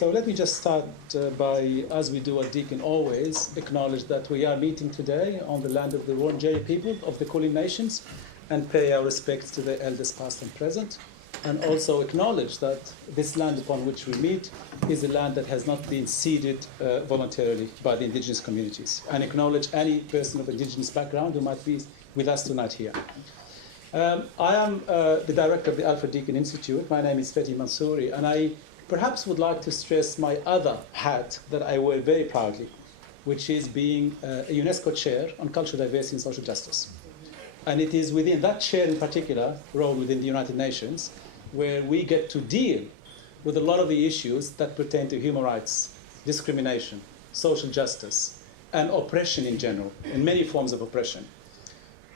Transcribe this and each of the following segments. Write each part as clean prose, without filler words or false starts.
So let me just start by, as we do at Deakin always, acknowledge that we are meeting today on the land of the Wurundjeri people of the Kulin Nations and pay our respects to the elders past and present, and also acknowledge that this land upon which we meet is a land that has not been ceded voluntarily by the indigenous communities, and acknowledge any person of indigenous background who might be with us tonight here. I am the director of the Alfred Deakin Institute. My name is Fethi Mansouri, and I perhaps would like to stress my other hat that I wear very proudly, which is being a UNESCO chair on cultural diversity and social justice. And it is within that chair in particular, role within the United Nations, where we get to deal with a lot of the issues that pertain to human rights, discrimination, social justice, and oppression in general, and many forms of oppression.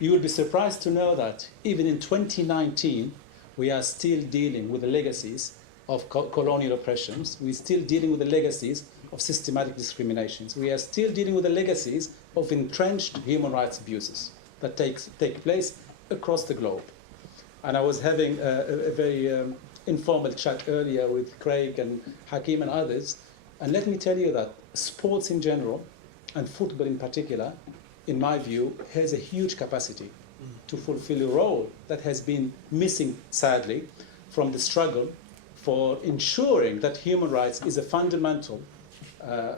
You will be surprised to know that even in 2019, we are still dealing with the legacies of colonial oppressions. We're still dealing with the legacies of systematic discriminations. We are still dealing with the legacies of entrenched human rights abuses that take place across the globe. And I was having a very informal chat earlier with Craig and Hakeem and others. And let me tell you that sports in general, and football in particular, in my view, has a huge capacity to fulfill a role that has been missing, sadly, from the struggle for ensuring that human rights is a fundamental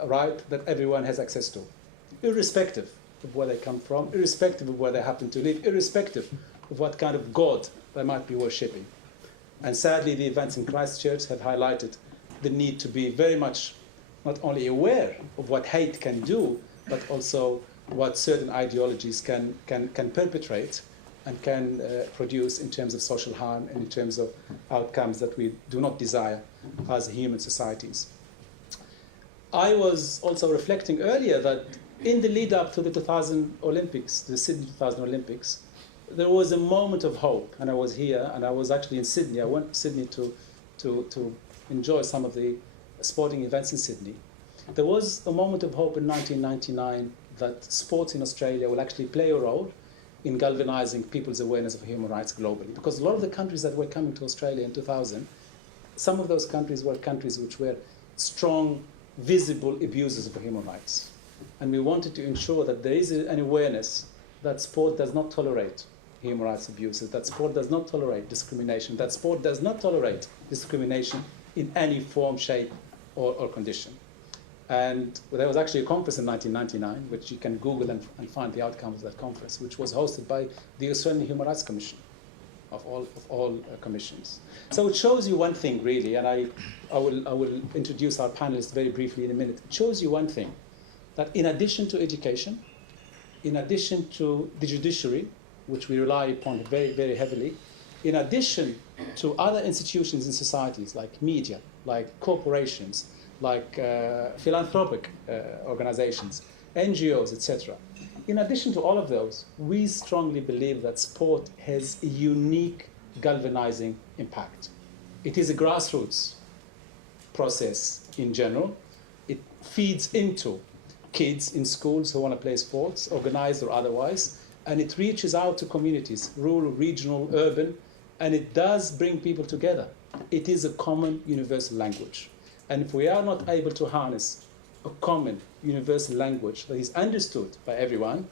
right that everyone has access to, irrespective of where they come from, irrespective of where they happen to live, irrespective of what kind of God they might be worshipping. And sadly, the events in Christchurch have highlighted the need to be very much not only aware of what hate can do, but also what certain ideologies can perpetrate and can produce in terms of social harm and in terms of outcomes that we do not desire as human societies. I was also reflecting earlier that in the lead up to the 2000 Olympics, the Sydney 2000 Olympics, there was a moment of hope, and I was here, and I was actually in Sydney. I went to Sydney to enjoy some of the sporting events in Sydney. There was a moment of hope in 1999 that sports in Australia will actually play a role in galvanizing people's awareness of human rights globally. Because a lot of the countries that were coming to Australia in 2000, some of those countries were countries which were strong, visible abusers of human rights. And we wanted to ensure that there is an awareness that sport does not tolerate human rights abuses, that sport does not tolerate discrimination, that sport does not tolerate discrimination in any form, shape, or condition. And there was actually a conference in 1999, which you can Google and find the outcome of that conference, which was hosted by the Australian Human Rights Commission, of all commissions. So it shows you one thing, really, and I will introduce our panelists very briefly in a minute. It shows you one thing, that in addition to education, in addition to the judiciary, which we rely upon very, very heavily, in addition to other institutions in societies like media, like corporations, like philanthropic organizations, NGOs, etc. In addition to all of those, we strongly believe that sport has a unique galvanizing impact. It is a grassroots process in general. It feeds into kids in schools who want to play sports, organized or otherwise, and it reaches out to communities, rural, regional, urban, and it does bring people together. It is a common universal language. And if we are not able to harness a common universal language that is understood by everyone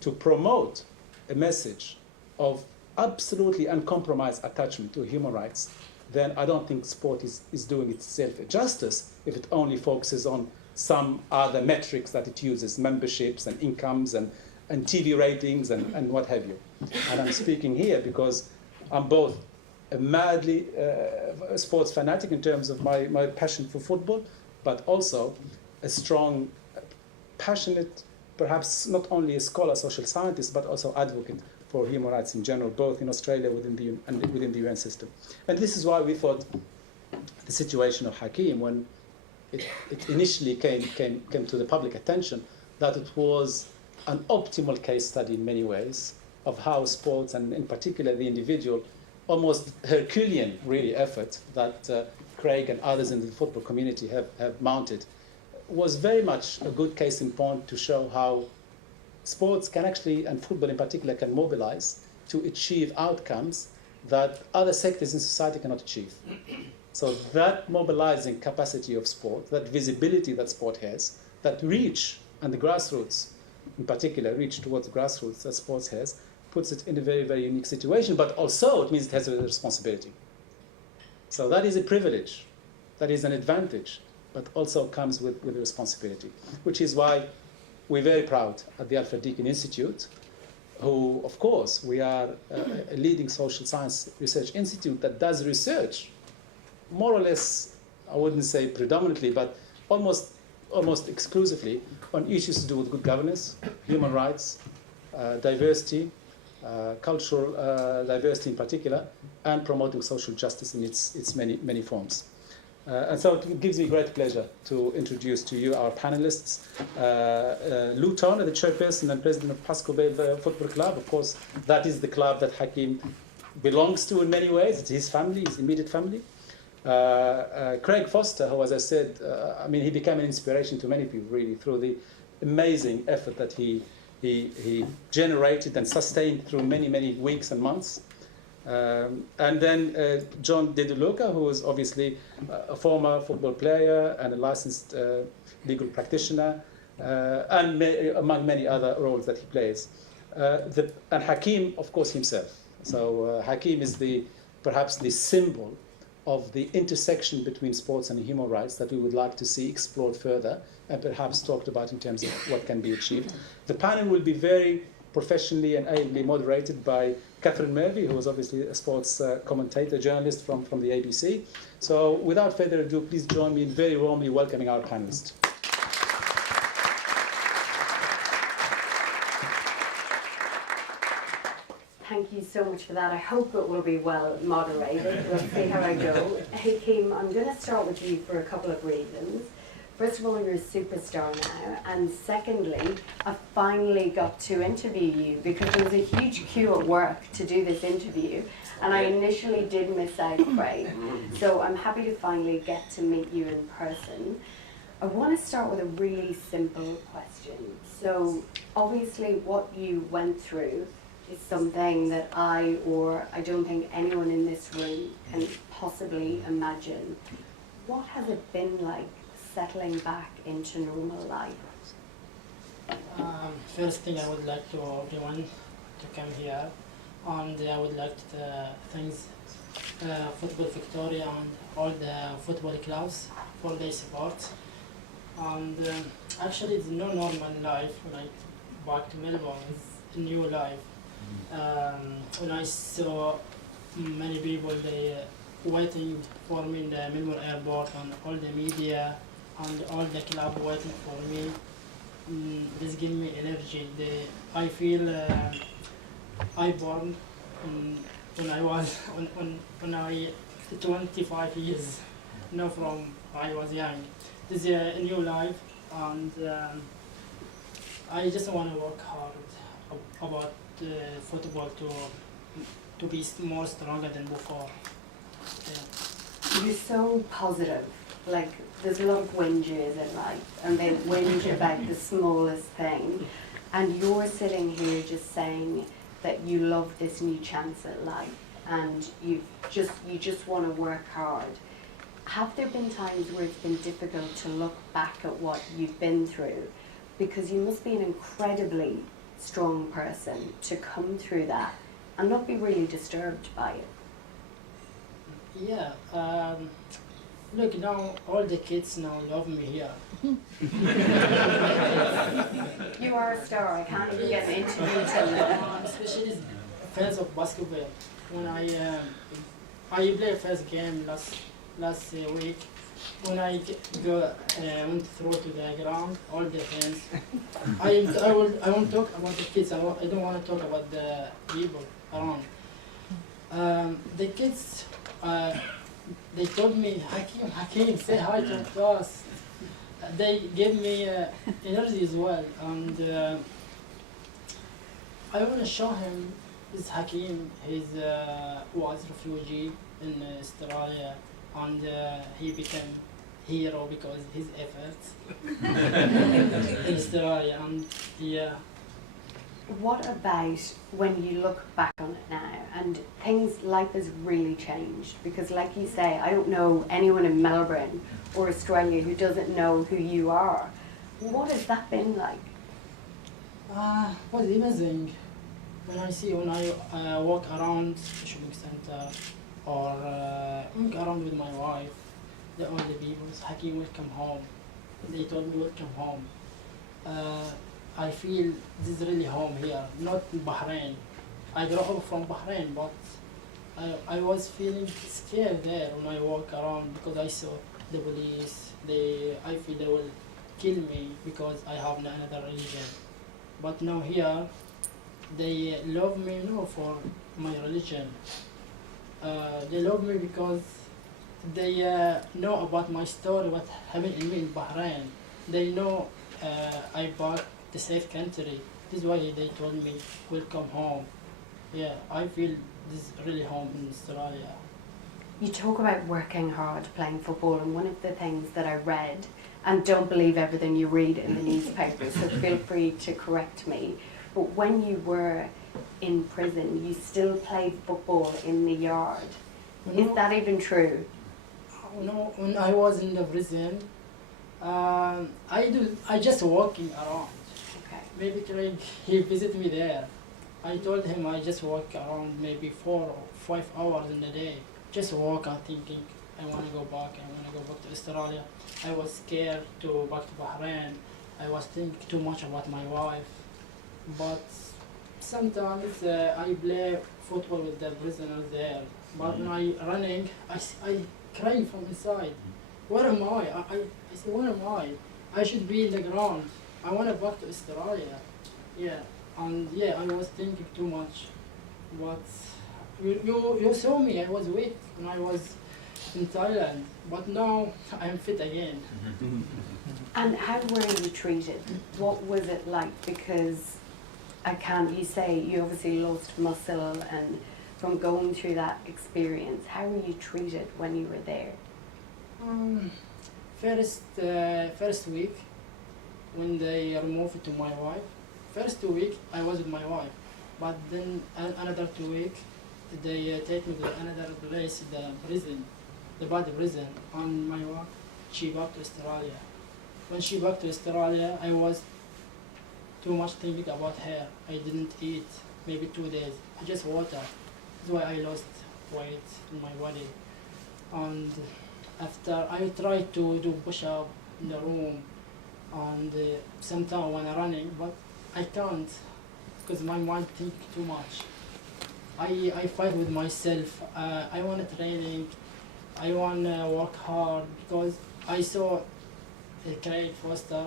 to promote a message of absolutely uncompromised attachment to human rights, then I don't think sport is doing itself a justice if it only focuses on some other metrics that it uses, memberships and incomes and TV ratings and what have you. And I'm speaking here because I'm both a madly sports fanatic in terms of my passion for football, but also a strong, passionate, perhaps not only a scholar, social scientist, but also advocate for human rights in general, both in Australia and within the UN system. And this is why we thought the situation of Hakeem, when it initially came to the public attention, that it was an optimal case study in many ways of how sports, and in particular the individual, almost Herculean, really, effort that Craig and others in the football community have mounted, was very much a good case in point to show how sports can actually, and football in particular, can mobilize to achieve outcomes that other sectors in society cannot achieve. So that mobilizing capacity of sport, that visibility that sport has, that reach and the grassroots, in particular, reach towards the grassroots that sports has, puts it in a very, very unique situation, but also it means it has a responsibility. So that is a privilege, that is an advantage, but also comes with a responsibility, which is why we're very proud at the Alfred Deakin Institute, who, of course, we are a leading social science research institute that does research, more or less, I wouldn't say predominantly, but almost exclusively on issues to do with good governance, human rights, diversity, cultural diversity in particular, and promoting social justice in its many forms. And so it gives me great pleasure to introduce to you our panelists. Lou Tona, the chairperson and president of Pasco Bay Football Club. Of course, that is the club that Hakeem belongs to in many ways. It's his family, his immediate family. Craig Foster, who, as I said, I mean, he became an inspiration to many people, really, through the amazing effort that he generated and sustained through many weeks and months. And then John Didulica, who is obviously a former football player and a licensed legal practitioner, and among many other roles that he plays. And Hakeem, of course, himself. So Hakeem is perhaps the symbol of the intersection between sports and human rights that we would like to see explored further and perhaps talked about in terms of what can be achieved. The panel will be very professionally and ably moderated by Catherine Murphy, who is obviously a sports commentator, journalist from the ABC. So without further ado, please join me in very warmly welcoming our panelists. Thank you so much for that. I hope it will be well moderated. We'll see how I go. Hakeem, I'm going to start with you for a couple of reasons. First of all, you're a superstar now, and secondly, I finally got to interview you because there was a huge queue at work to do this interview, and I initially did miss out, Craig. So I'm happy to finally get to meet you in person. I want to start with a really simple question. So obviously what you went through is something that I don't think anyone in this room can possibly imagine. What has it been like settling back into normal life? First thing, I would like to everyone to come here, and I would like to thank Football Victoria and all the football clubs for their support. And actually, it's no normal life like back to Melbourne. It's a new life. When I saw many people they waiting for me in the Melbourne airport, and all the media and all the club waiting for me, this give me energy. I feel I born when I was when I 25 years, no, from I was young. This is a new life, and I just want to work hard about football to be more stronger than before. Yeah. You're so positive. Like, there's a lot of whinges in life, and they whinge about the smallest thing. And you're sitting here just saying that you love this new chance at life, and you just want to work hard. Have there been times where it's been difficult to look back at what you've been through? Because you must be an incredibly strong person to come through that and not be really disturbed by it. Yeah. Look, now all the kids now love me here. You are a star. I can't even get an interview till now. Especially fans of basketball. When I played first game last week. When I went through to the ground, all the fans. I won't talk about the kids. I don't want to talk about the people around. The kids. They told me, Hakeem, say hi to us. They gave me energy as well, and I want to show him this Hakeem. He was refugee in Australia, and he became hero because his efforts in Australia. And yeah. What about when you look back on it now and life has really changed? Because like you say, I don't know anyone in Melbourne or Australia who doesn't know who you are. What has that been like? It was amazing when I walk around the shopping center or walk around with my wife. The only people, Hakeem, welcome home. They told me welcome home. I feel this is really home here, not in Bahrain. I grew up from Bahrain, but I was feeling scared there when I walk around because I saw the police. I feel they will kill me because I have another religion. But now here, they love me for my religion. They love me because they know about my story, what happened in me in Bahrain. They know I bought the safe country. This is why they told me, welcome home. Yeah, I feel this is really home in Australia. You talk about working hard, playing football, and one of the things that I read, and don't believe everything you read in the newspaper, so feel free to correct me, but when you were in prison, you still played football in the yard. Is that even true? No, when I was in the prison, I just walking around. Okay. Maybe Craig, he visited me there. I told him I just walk around maybe 4 or 5 hours in a day. Just walk and thinking, I want to go back to Australia. I was scared to go back to Bahrain. I was thinking too much about my wife. But sometimes I play football with the prisoners there. But when I running, I crying from inside. Where am I? I say, where am I? I should be in the ground. I want to back to Australia. Yeah, and yeah, I was thinking too much. But you saw me, I was weak when I was in Thailand. But now I'm fit again. And how were you treated? What was it like? Because you say you obviously lost muscle, and from going through that experience, how were you treated when you were there? First week, when they removed it to my wife, first 2 weeks I was with my wife, but then another 2 weeks they take me to another place, the prison, the body prison, and my wife, she back to Australia. When she back to Australia, I was too much thinking about her. I didn't eat maybe 2 days, just water. That's why I lost weight in my body. And after I tried to do push-up in the room, and sometimes when I'm running, but I can't because my mind thinks too much. I fight with myself. I want training. I want to work hard because I saw Craig Foster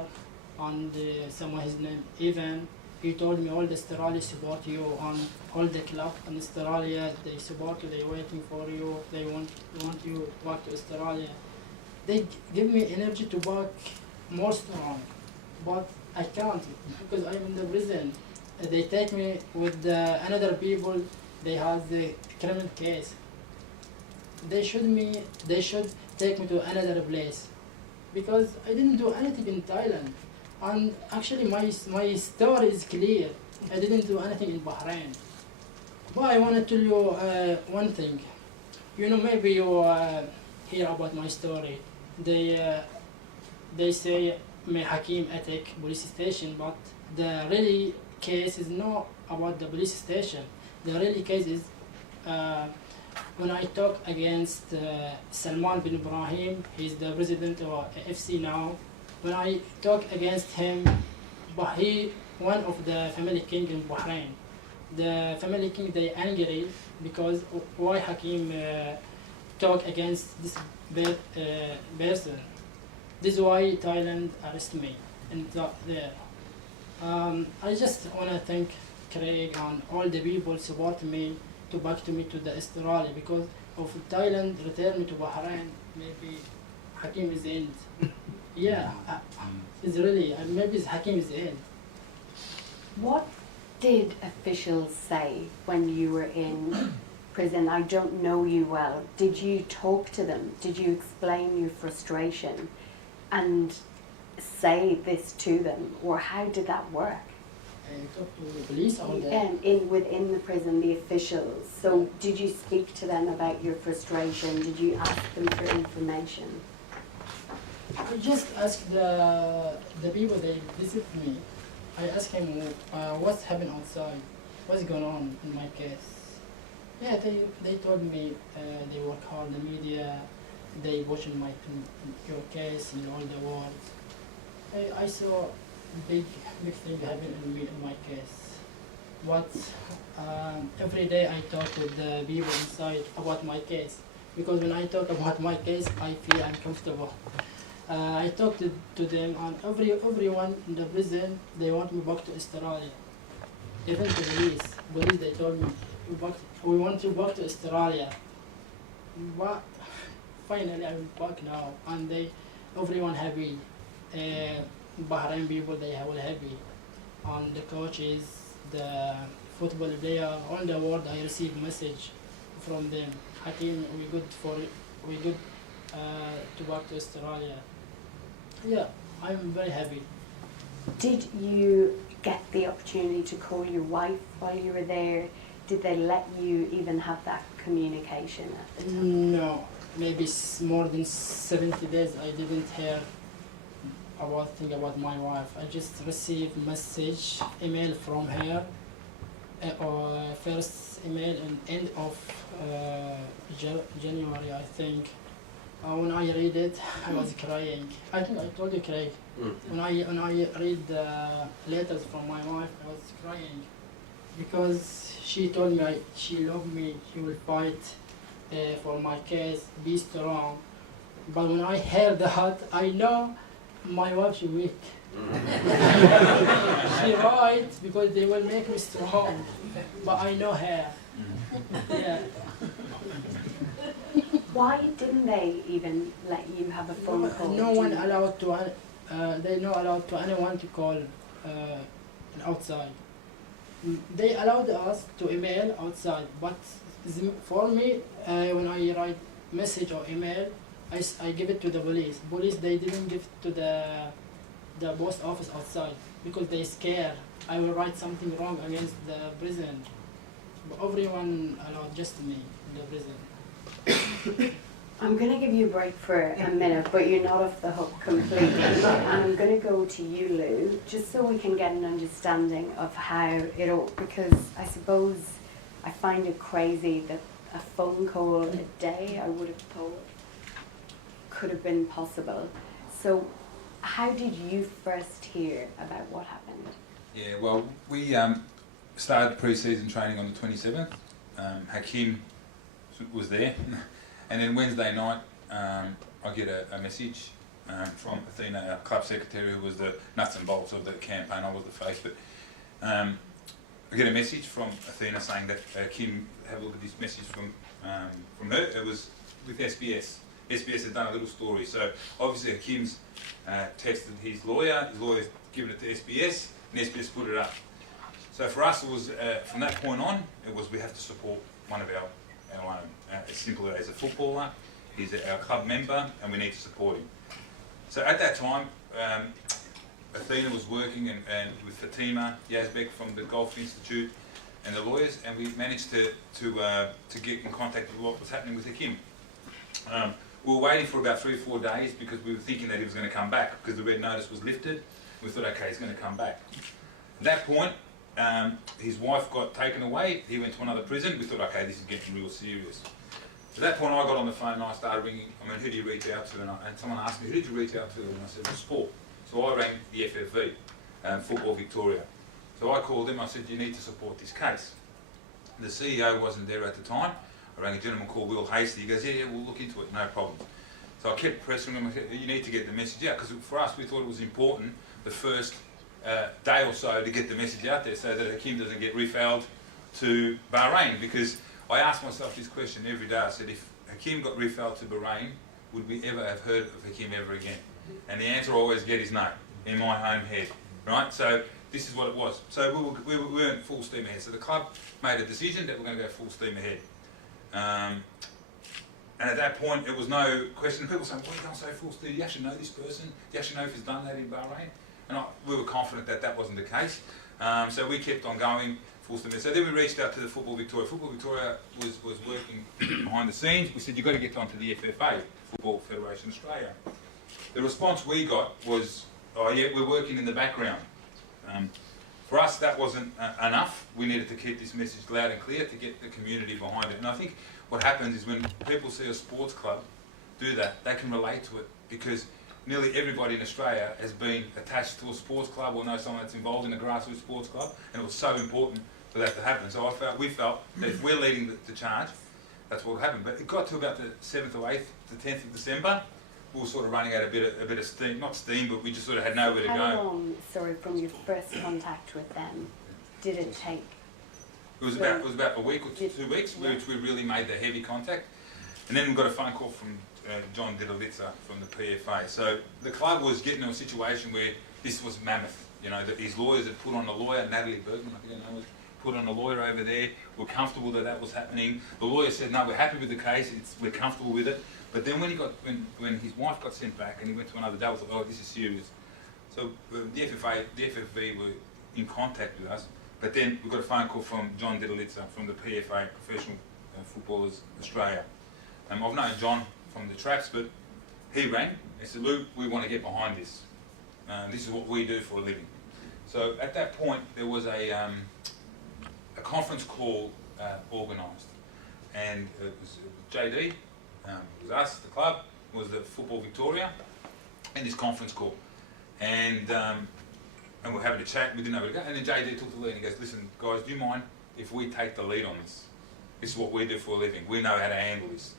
and someone his name Evan. He told me all the Australia support you, and all the club in Australia they support you. They waiting for you. They want you back to Australia. They give me energy to back more strong, but I can't because I'm in the prison. They take me with another people. They have the criminal case. They should take me to another place because I didn't do anything in Thailand. And actually my story is clear. I didn't do anything in Bahrain. But I want to tell you one thing. You know, maybe you hear about my story. They say may Hakeem attack police station, but the really case is not about the police station. The really case is when I talk against Salman bin Ibrahim. He's the president of FC now. When I talk against him, but he one of the family king in Bahrain. The family king they angry because why Hakeem talk against this person. This is why Thailand arrest me and there. I just want to thank Craig and all the people support me to back to me to the Australia because of Thailand return me to Bahrain. Maybe Hakeem is the end. Yeah, it's really maybe Hakeem is the end. What did officials say when you were in prison? I don't know you well. Did you talk to them? Did you explain your frustration and say this to them, or how did that work? talk to the police or the... Within the prison, the officials. So did you speak to them about your frustration? Did you ask them for information? I just asked the people they visit me. I asked him what's happened outside, what's going on in my case. Yeah, they told me they work hard in the media, they watching your case in all the world. I saw big thing happen in my case. Every day I talk with the people inside about my case, because when I talk about my case, I feel uncomfortable. I talk to them, and everyone in the prison, they want me back to Australia. Even the police, they told me, we want you back to Australia. But finally I'm back now, and everyone happy. Bahrain people, they are all happy. And the coaches, the football player, all the world, I receive message from them. Hakeem, we good to back to Australia. Yeah, I'm very happy. Did you get the opportunity to call your wife while you were there? Did they let you even have that communication at the time? No, maybe more than 70 days I didn't hear about my wife. I just received email from her, or first email in end of January, I think. When I read it, I was crying. I think I told you, Craig. When I read the letters from my wife, I was crying, because she told me she loved me, she will fight for my case, be strong. But when I heard that, I know my wife, she weak. She right, because they will make me strong. But I know her. Yeah. Why didn't they even let you have a phone call? No one allowed to. They're not allowed to anyone to call outside. They allowed us to email outside, but for me, when I write message or email, I give it to the police. Police, they didn't give to the post office outside, because they scared I will write something wrong against the prison. But everyone allowed just me in the prison. I'm going to give you a break for a minute, but you're not off the hook completely. And I'm going to go to you, Lou, just so we can get an understanding of how because I suppose I find it crazy that a phone call a day, I would have thought, could have been possible. So how did you first hear about what happened? Yeah, well, we started pre-season training on the 27th. Hakeem was there, and then Wednesday night I get a message from Athena, our club secretary, who was the nuts and bolts of the campaign. I was the face, but I get a message from Athena saying that Hakeem, have a look at this message from her. It was with SBS. SBS had done a little story, so obviously Hakeem's texted his lawyer's given it to SBS, and SBS put it up. So for us, it was from that point on, it was we have to support one of our own. As simple as a footballer, he's our club member, and we need to support him. So at that time, Athena was working and with Fatima Yazbek from the Golf Institute and the lawyers, and we managed to get in contact with what was happening with Hakeem. We were waiting for about 3 or 4 days, because we were thinking that he was going to come back, because the red notice was lifted. We thought, okay, he's going to come back. At that point, his wife got taken away. He went to another prison. We thought, okay, this is getting real serious. At that point, I got on the phone and I started ringing. Who do you reach out to? And someone asked me, who did you reach out to? And I said, well, sport. So I rang the FFV, Football Victoria. So I called them. I said, you need to support this case. The CEO wasn't there at the time. I rang a gentleman called Will Hasty. He goes, yeah, we'll look into it, no problem. So I kept pressing him. I said, you need to get the message out, because for us, we thought it was important the first day or so to get the message out there, so that Hakeem doesn't get refouled to Bahrain. Because I ask myself this question every day. I said, if Hakeem got refouled to Bahrain, would we ever have heard of Hakeem ever again? And the answer I always get is no, in my own head, right? So this is what it was. So we weren't full steam ahead. So the club made a decision that we're going to go full steam ahead. And at that point, it was no question. People say, why are you going so full steam? Do you actually know this person? Do you actually know if he's done that in Bahrain? And we were confident that that wasn't the case. So we kept on going full steam. So then we reached out to the Football Victoria. Football Victoria was working behind the scenes. We said, you've got to get onto the FFA, Football Federation Australia. The response we got was, oh yeah, we're working in the background. For us, that wasn't enough. We needed to keep this message loud and clear to get the community behind it. And I think what happens is when people see a sports club do that, they can relate to it, because nearly everybody in Australia has been attached to a sports club or knows someone that's involved in a grassroots sports club, and it was so important for that to happen. So we felt that if we're leading the charge, that's what happened. But it got to about the 7th or 8th, the 10th of December. We were sort of running out a bit of steam, not steam, but we just sort of had nowhere to go. How long, sorry, from your first contact with them, did it take? It was about a week or 2 weeks, which we really made the heavy contact. And then we got a phone call from John Didulica from the PFA. So the club was getting in a situation where this was mammoth. You know, that his lawyers had put on a lawyer, Natalie Bergman, I think her name was, put on a lawyer over there. We're comfortable that was happening. The lawyer said, no, we're happy with the case, we're comfortable with it. But then when his wife got sent back and he went to another day, I was like, oh, this is serious. So the FFV were in contact with us. But then we got a phone call from John Didulica from the PFA, Professional Footballers Australia. I've known John from the traps, but he rang and said, Lou, we want to get behind this. This is what we do for a living. So at that point, there was a conference call organised. And it was JD, it was us, the club, it was the Football Victoria, and this conference call. And we're having a chat, we didn't know where to go. And then JD took the lead and he goes, listen, guys, do you mind if we take the lead on this? This is what we do for a living. We know how to handle this.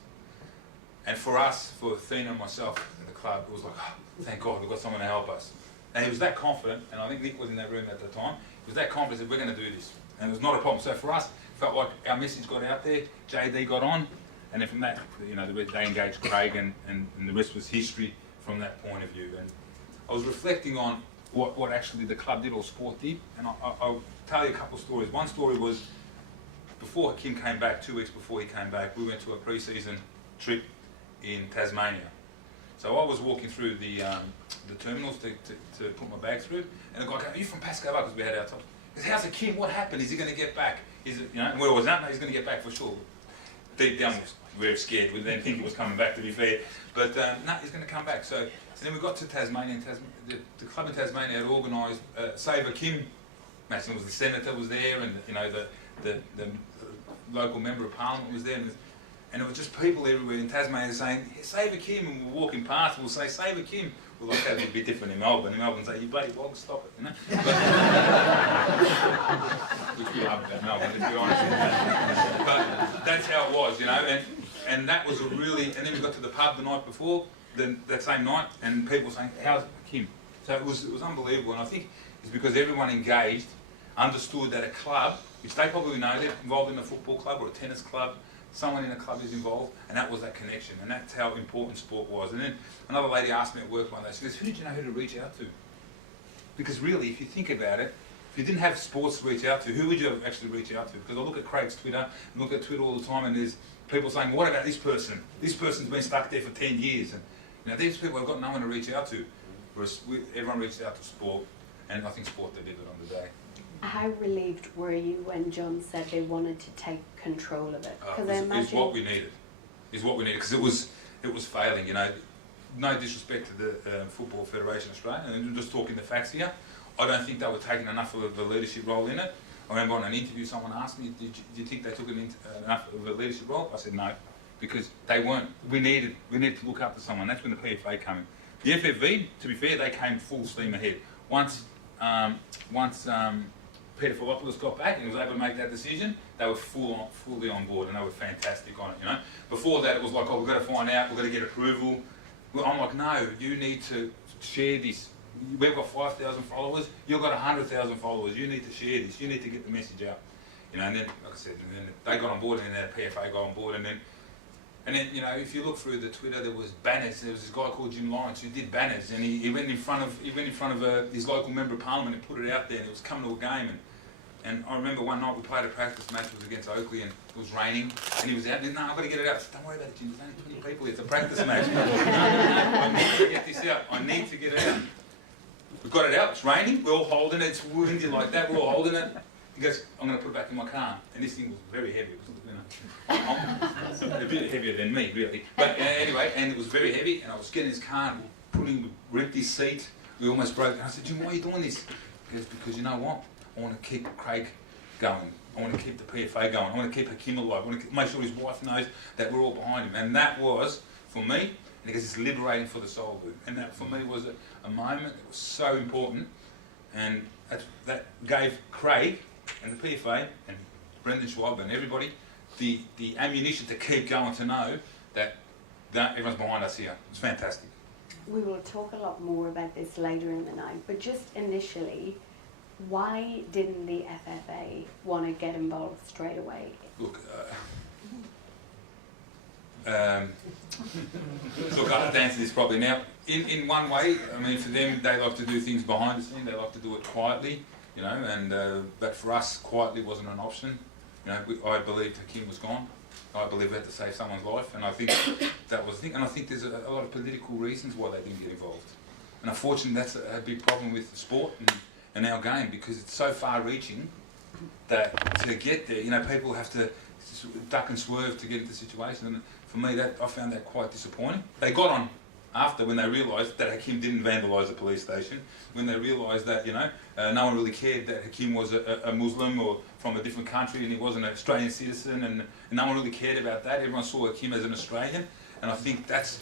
And for us, for Athena and myself and the club, it was like, oh, thank God, we've got someone to help us. And he was that confident, and I think Nick was in that room at the time, he was that confident that we're going to do this. And it was not a problem. So for us, it felt like our message got out there, JD got on, and then from that, you know, they engaged Craig, and the rest was history from that point of view. And I was reflecting on what actually the club did or sport did, and I'll tell you a couple of stories. One story was, before Hakeem came back, 2 weeks before he came back, we went to a pre-season trip in Tasmania. So I was walking through the terminals to put my bag through, and the guy goes, are you from Pascoe? Because we had our tops. He goes, how's Hakeem? What happened? Is he going to get back? Is it, you know, and where was that? No, he's going to get back for sure. Deep down, we were scared. We didn't think he was coming back, to be fair. But no, he's going to come back. So then we got to Tasmania, and the club in Tasmania had organised Save Hakeem match. It was the senator was there, and you know the local member of parliament was there, and it was just people everywhere in Tasmania saying, Save Hakeem, and we're walking past, we'll say, Save Hakeem. Well, like that would be different in Melbourne. In Melbourne, say, you bloody bog, stop it, you know. Which we love about Melbourne, if you're honest with me. But that's how it was, you know, and that was a really, and then we got to the pub the night before, that same night, and people were saying, how's Hakeem? So it was unbelievable, and I think it's because everyone engaged, understood that a club, which they probably know, they're involved in a football club or a tennis club, someone in a club is involved, and that was that connection, and that's how important sport was. And then another lady asked me at work one day, she goes, who did you know who to reach out to? Because really, if you think about it, if you didn't have sports to reach out to, who would you actually reach out to? Because I look at Craig's Twitter, and look at Twitter all the time, and there's people saying, what about this person? This person's been stuck there for 10 years. And you know, these people have got no one to reach out to. Whereas everyone reached out to sport, and I think sport delivered on the day. How relieved were you when John said they wanted to take control of it? Because I imagine it's what we needed. It's what we needed, because it was failing. You know, no disrespect to the Football Federation Australia, and I'm just talking the facts here. I don't think they were taking enough of a leadership role in it. I remember on an interview, someone asked me, "Do you think they took enough of a leadership role?" I said no, because they weren't. We needed to look up to someone. That's when the PFA came in. The FFV, to be fair, they came full steam ahead. Once Peter Philopoulos got back and was able to make that decision, they were fully on board, and they were fantastic on it, you know. Before that, it was like, oh, we've got to find out, we've got to get approval. Well, I'm like, no, you need to share this. We've got 5,000 followers, you've got 100,000 followers, you need to share this, you need to get the message out. You know, and then, like I said, and then they got on board, and then the PFA got on board, and then, you know, if you look through the Twitter, there was banners. There was this guy called Jim Lawrence who did banners, and he went in front of his local member of parliament and put it out there, and it was coming to a game. And I remember one night we played a practice match, it was against Oakley, and it was raining, and he was out, and no, I've got to get it out. I said, don't worry about it, Jim, there's only 20 people, it's a practice match. No, I need to get this out, I need to get it out. we got it out, it's raining, we're all holding it, it's windy like that, we're all holding it. He goes, I'm going to put it back in my car. And this thing was very heavy. It was, you know, a bit heavier than me, really. But anyway, and it was very heavy, and I was getting his car, and we ripped his seat, we almost broke it. And I said, Jim, why are you doing this? He goes, because you know what? I want to keep Craig going. I want to keep the PFA going. I want to keep Hakeem alive. I want to make sure his wife knows that we're all behind him. And that was, for me, because it's liberating for the soul group. And that, for me, was a moment that was so important. And that gave Craig and the PFA and Brendan Schwab and everybody the ammunition to keep going, to know that everyone's behind us here. It's fantastic. We will talk a lot more about this later in the night, but just initially, why didn't the FFA want to get involved straight away? Look, look, I have to answer this probably now. In one way, I mean, for them, they like to do things behind the scene. They like to do it quietly, you know. And but for us, quietly wasn't an option. You know, I believed Hakeem was gone. I believe we had to save someone's life, and I think that was the thing. And I think there's a lot of political reasons why they didn't get involved. And unfortunately, that's a big problem with the sport and our game, because it's so far-reaching that to get there, you know, people have to duck and swerve to get into the situation. And for me, I found that quite disappointing. They got on after, when they realised that Hakeem didn't vandalise the police station, when they realised that, you know, no one really cared that Hakeem was a Muslim or from a different country, and he wasn't an Australian citizen, and no one really cared about that. Everyone saw Hakeem as an Australian, and I think that's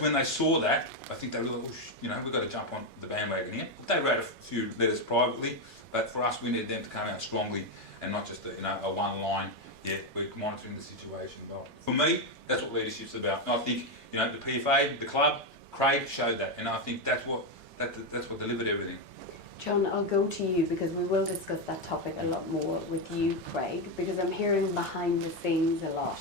when they saw that. I think they realised, oh, you know, we've got to jump on the bandwagon here. They wrote a few letters privately, but for us, we needed them to come out strongly and not just a one line. Yeah, we're monitoring the situation. But for me, that's what leadership's about. And I think, you know, the PFA, the club, Craig showed that, and I think that's what delivered everything. John, I'll go to you because we will discuss that topic a lot more with you, Craig, because I'm hearing behind the scenes a lot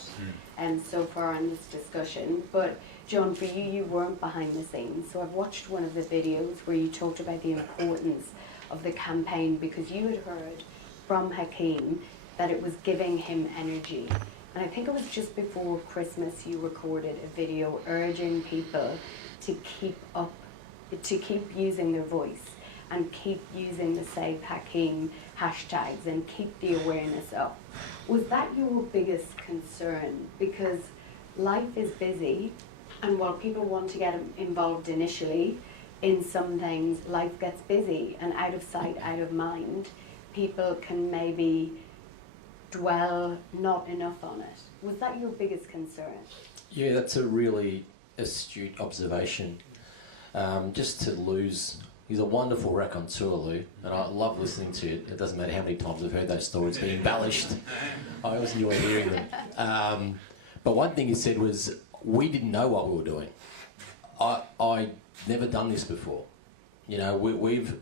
so far in this discussion. But John, for you, you weren't behind the scenes. So I've watched one of the videos where you talked about the importance of the campaign, because you had heard from Hakeem that it was giving him energy. And I think it was just before Christmas you recorded a video urging people to keep using their voice and keep using the Save Hakeem hashtags and keep the awareness up. Was that your biggest concern? Because life is busy, and while people want to get involved initially in some things, life gets busy, and out of sight, out of mind, people can maybe dwell not enough on it. Was that your biggest concern? Yeah, that's a really astute observation. Just to lose, he's a wonderful raconteur, Lou, and I love listening to it. It doesn't matter how many times I've heard those stories being embellished. I always enjoy hearing them. But one thing he said was, we didn't know what we were doing. I'd never done this before. You know, we've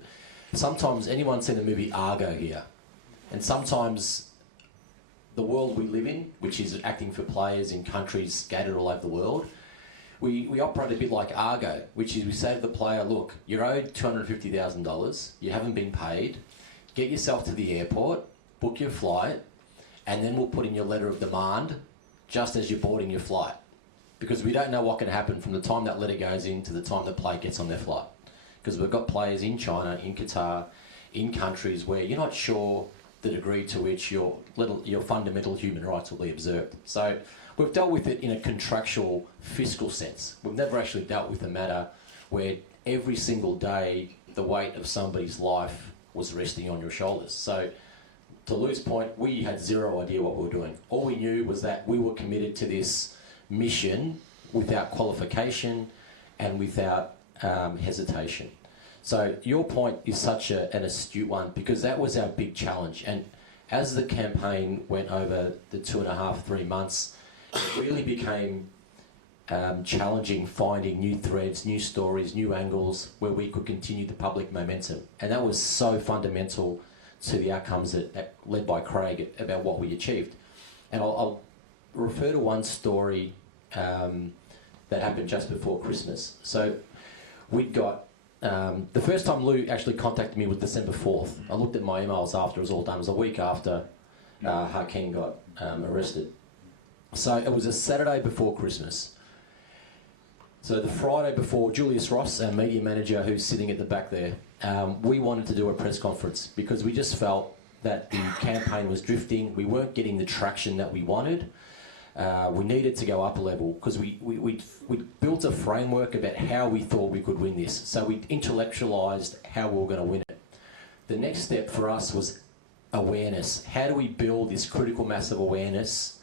sometimes, anyone seen the movie Argo here? And sometimes the world we live in, which is acting for players in countries scattered all over the world, we operate a bit like Argo, which is we say to the player, look, you're owed $250,000, you haven't been paid, get yourself to the airport, book your flight, and then we'll put in your letter of demand just as you're boarding your flight. Because we don't know what can happen from the time that letter goes in to the time the player gets on their flight. Because we've got players in China, in Qatar, in countries where you're not sure the degree to which your fundamental human rights will be observed. So we've dealt with it in a contractual fiscal sense. We've never actually dealt with a matter where every single day the weight of somebody's life was resting on your shoulders. So to Lou's point, we had zero idea what we were doing. All we knew was that we were committed to this mission without qualification and without hesitation. So your point is such an astute one, because that was our big challenge. And as the campaign went over the 2.5, 3 months, it really became challenging finding new threads, new stories, new angles where we could continue the public momentum. And that was so fundamental to the outcomes that led by Craig about what we achieved. And I'll refer to one story that happened just before Christmas. So we'd got, the first time Lou actually contacted me was December 4th. I looked at my emails after it was all done. It was a week after Hakeem got arrested. So it was a Saturday before Christmas. So the Friday before, Julius Ross, our media manager who's sitting at the back there, we wanted to do a press conference because we just felt that the campaign was drifting. We weren't getting the traction that we wanted. We needed to go up a level because we built a framework about how we thought we could win this. So we intellectualised how we were going to win it. The next step for us was awareness. How do we build this critical mass of awareness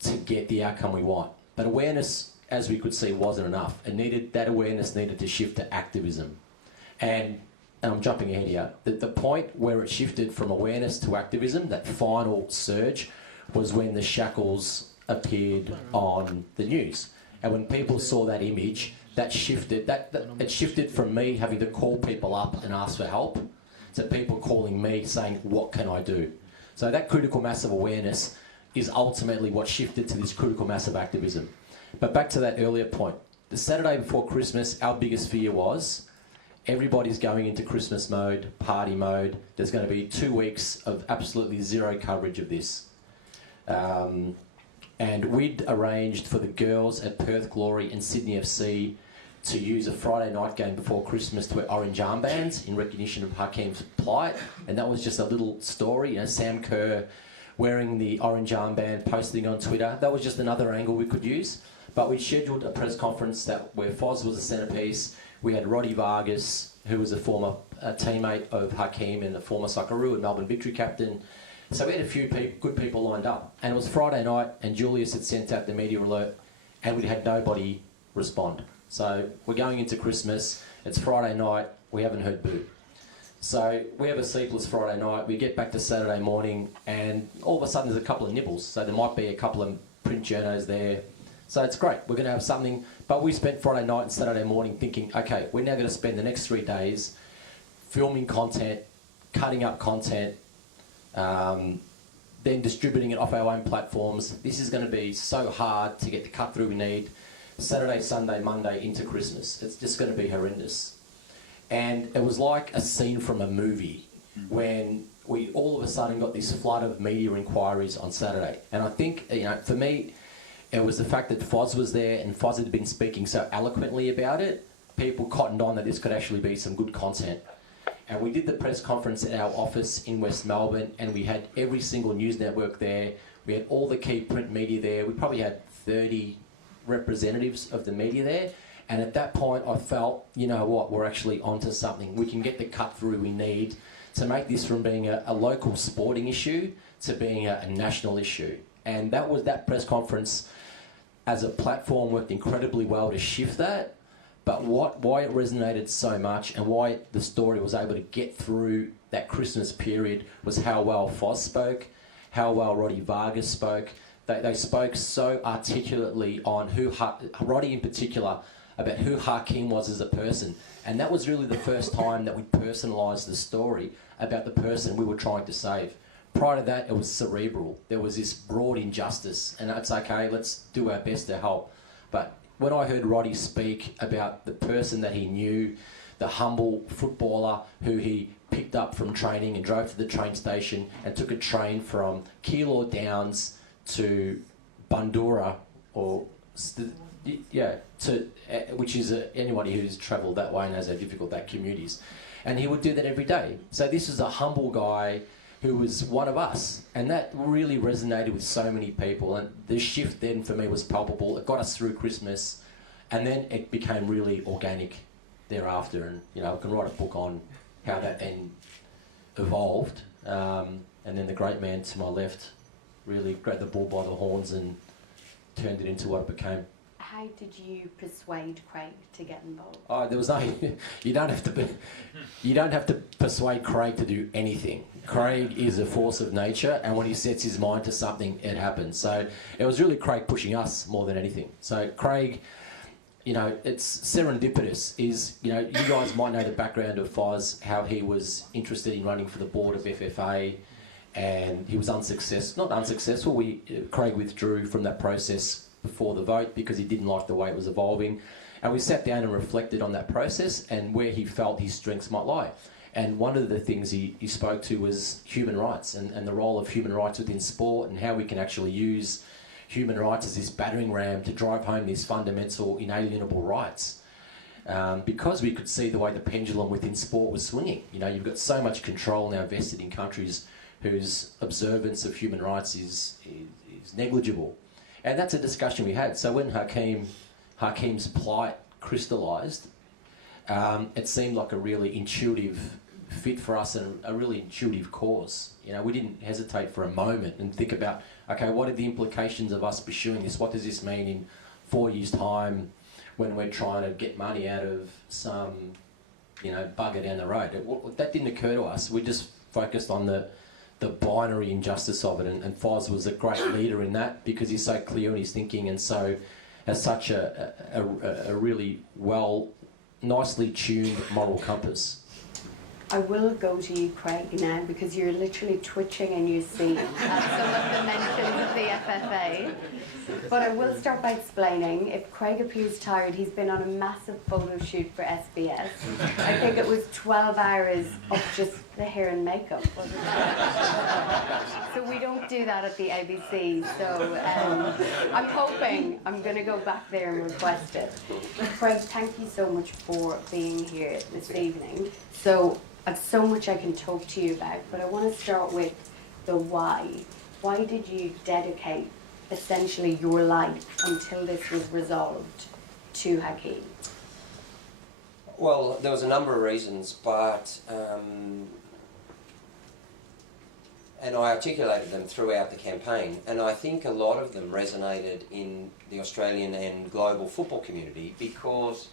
to get the outcome we want? But awareness, as we could see, wasn't enough. That awareness needed to shift to activism. And I'm jumping ahead here, the point where it shifted from awareness to activism, that final surge, was when the shackles appeared on the news. And when people saw that image, that shifted. It shifted from me having to call people up and ask for help to people calling me saying, what can I do? So that critical mass of awareness is ultimately what shifted to this critical mass of activism. But back to that earlier point, the Saturday before Christmas, our biggest fear was everybody's going into Christmas mode, party mode. There's going to be 2 weeks of absolutely zero coverage of this. And we'd arranged for the girls at Perth Glory and Sydney FC to use a Friday night game before Christmas to wear orange armbands in recognition of Hakeem's plight. And that was just a little story. You know, Sam Kerr wearing the orange armband, posting on Twitter. That was just another angle we could use. But we scheduled a press conference where Foz was the centrepiece. We had Roddy Vargas, who was a former teammate of Hakeem and a former Socceroo and Melbourne Victory captain. So we had a few good people lined up. And it was Friday night, and Julius had sent out the media alert, and we had nobody respond. So we're going into Christmas, it's Friday night, we haven't heard boo. So we have a sleepless Friday night, we get back to Saturday morning, and all of a sudden there's a couple of nibbles. So there might be a couple of print journos there. So it's great, we're going to have something. But we spent Friday night and Saturday morning thinking, okay, we're now going to spend the next 3 days filming content, cutting up content, then distributing it off our own platforms. This is going to be so hard to get the cut through we need. Saturday, Sunday, Monday into Christmas. It's just going to be horrendous. And it was like a scene from a movie when we all of a sudden got this flood of media inquiries on Saturday. And I think, you know, for me, it was the fact that Foz was there and Foz had been speaking so eloquently about it. People cottoned on that this could actually be some good content. And we did the press conference at our office in West Melbourne, and we had every single news network there. We had all the key print media there. We probably had 30 representatives of the media there. And at that point, I felt, you know what, we're actually onto something. We can get the cut through we need to make this from being a local sporting issue to being a national issue. And that press conference as a platform worked incredibly well to shift that. But why it resonated so much and why the story was able to get through that Christmas period was how well Foz spoke, how well Roddy Vargas spoke. They spoke so articulately on Roddy in particular, about who Hakeem was as a person. And that was really the first time that we personalised the story about the person we were trying to save. Prior to that, it was cerebral. There was this broad injustice, and that's okay, let's do our best to help. But when I heard Roddy speak about the person that he knew, the humble footballer who he picked up from training and drove to the train station and took a train from Keilor Downs to Bundoora, which is anybody who's travelled that way knows how difficult that commute is. And he would do that every day. So this was a humble guy who was one of us. And that really resonated with so many people. And the shift then for me was palpable. It got us through Christmas. And then it became really organic thereafter. And, you know, I can write a book on how that then evolved. And then the great man to my left really grabbed the bull by the horns and turned it into what it became. How did you persuade Craig to get involved? Oh, there was no. You don't have to persuade Craig to do anything. Craig is a force of nature, and when he sets his mind to something, it happens. So it was really Craig pushing us more than anything. So Craig, you know, it's serendipitous. You guys might know the background of Foz, how he was interested in running for the board of FFA, and he was not unsuccessful. Craig withdrew from that process before the vote because he didn't like the way it was evolving. And we sat down and reflected on that process and where he felt his strengths might lie. And one of the things he spoke to was human rights and the role of human rights within sport and how we can actually use human rights as this battering ram to drive home these fundamental inalienable rights. Because we could see the way the pendulum within sport was swinging. You know, you've got so much control now vested in countries whose observance of human rights is negligible. And that's a discussion we had. So when Hakeem's plight crystallised, it seemed like a really intuitive fit for us and a really intuitive cause. You know, we didn't hesitate for a moment and think about, okay, what are the implications of us pursuing this? What does this mean in 4 years' time when we're trying to get money out of some, you know, bugger down the road? That didn't occur to us. We just focused on the binary injustice of it, and Foz was a great leader in that because he's so clear in his thinking and so has such a really nicely tuned moral compass. I will go to you, Craig, now because you're literally twitching in your seat at some of the mentions of the FFA. But I will start by explaining, if Craig appears tired, he's been on a massive photo shoot for SBS. I think it was 12 hours of just the hair and makeup, wasn't it? So we don't do that at the ABC, so I'm hoping I'm going to go back there and request it. Craig, thank you so much for being here this evening. So I've so much I can talk to you about, but I want to start with the why. Why did you dedicate essentially your life until this was resolved to Hakeem? Well, there was a number of reasons, but and I articulated them throughout the campaign, and I think a lot of them resonated in the Australian and global football community because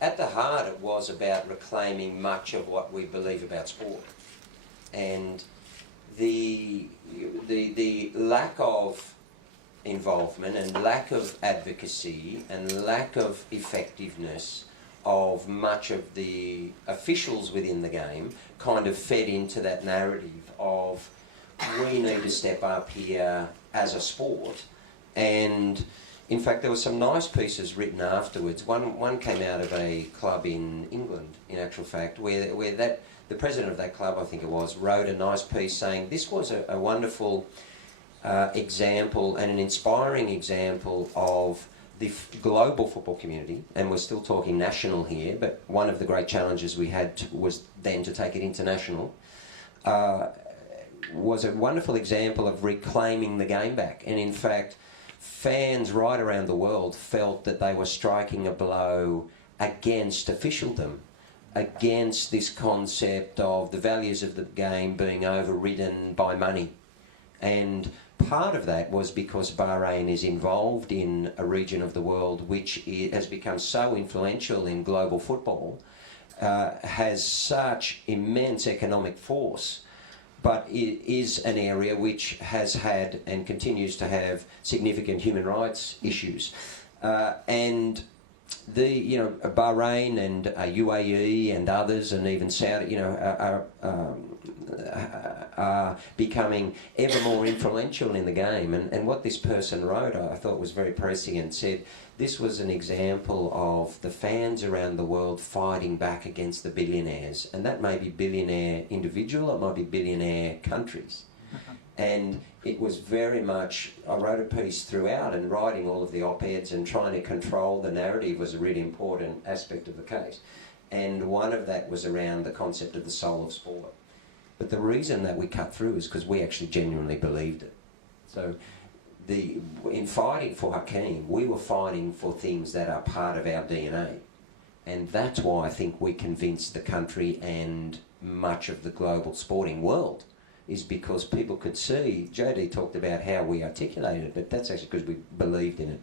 at the heart it was about reclaiming much of what we believe about sport. And the lack of involvement and lack of advocacy and lack of effectiveness of much of the officials within the game kind of fed into that narrative of we need to step up here as a sport. And in fact, there were some nice pieces written afterwards. One came out of a club in England, in actual fact, where the president of that club, I think it was, wrote a nice piece saying this was a wonderful example and an inspiring example of the global football community, and we're still talking national here, but one of the great challenges we had was then to take it international, was a wonderful example of reclaiming the game back. And in fact, fans right around the world felt that they were striking a blow against officialdom, against this concept of the values of the game being overridden by money. And part of that was because Bahrain is involved in a region of the world which has become so influential in global football, has such immense economic force, but it is an area which has had and continues to have significant human rights issues. And Bahrain and UAE and others, and even Saudi, are becoming ever more influential in the game. And what this person wrote, I thought was very prescient, said this was an example of the fans around the world fighting back against the billionaires. And that may be billionaire individual, it might be billionaire countries. And it was very much, I wrote a piece throughout, and writing all of the op-eds and trying to control the narrative was a really important aspect of the case. And one of that was around the concept of the soul of sport. But the reason that we cut through is because we actually genuinely believed it. So in fighting for Hakeem, we were fighting for things that are part of our DNA. And that's why I think we convinced the country and much of the global sporting world, is because people could see, JD talked about how we articulated it, but that's actually because we believed in it.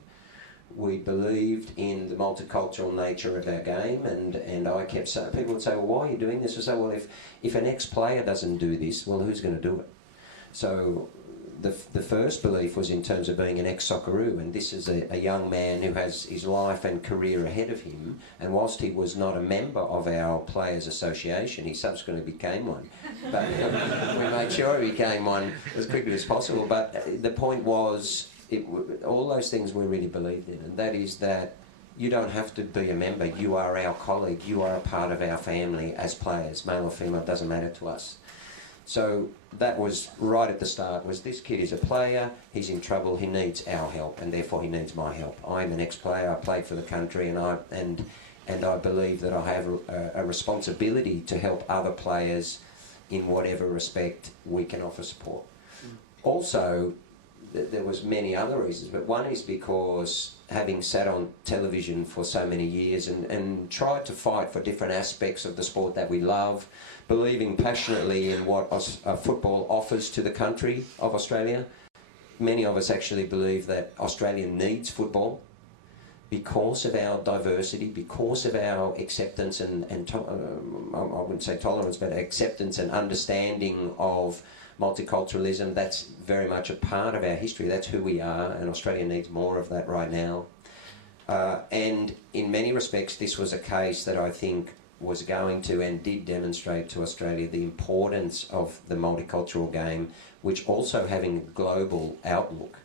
We believed in the multicultural nature of our game, and I kept saying, people would say, well, why are you doing this? I say, well, if an ex-player doesn't do this, well, who's going to do it? So the first belief was in terms of being an ex-Socceroo, and this is a young man who has his life and career ahead of him, and whilst he was not a member of our Players Association, he subsequently became one. But we made sure he became one as quickly as possible. But the point was, all those things we really believed in, and that is that you don't have to be a member, you are our colleague, you are a part of our family as players, male or female, doesn't matter to us. So that was right at the start, was this kid is a player, he's in trouble, he needs our help, and therefore he needs my help. I'm an ex-player, I played for the country, and I believe that I have a responsibility to help other players in whatever respect we can offer support. Also, there was many other reasons, but one is because having sat on television for so many years and tried to fight for different aspects of the sport that we love, believing passionately in what football offers to the country of Australia. Many of us actually believe that Australia needs football because of our diversity, because of our acceptance and I wouldn't say tolerance, but acceptance and understanding of multiculturalism. That's very much a part of our history. That's who we are, and Australia needs more of that right now. And in many respects, this was a case that I think was going to and did demonstrate to Australia the importance of the multicultural game, which also having a global outlook,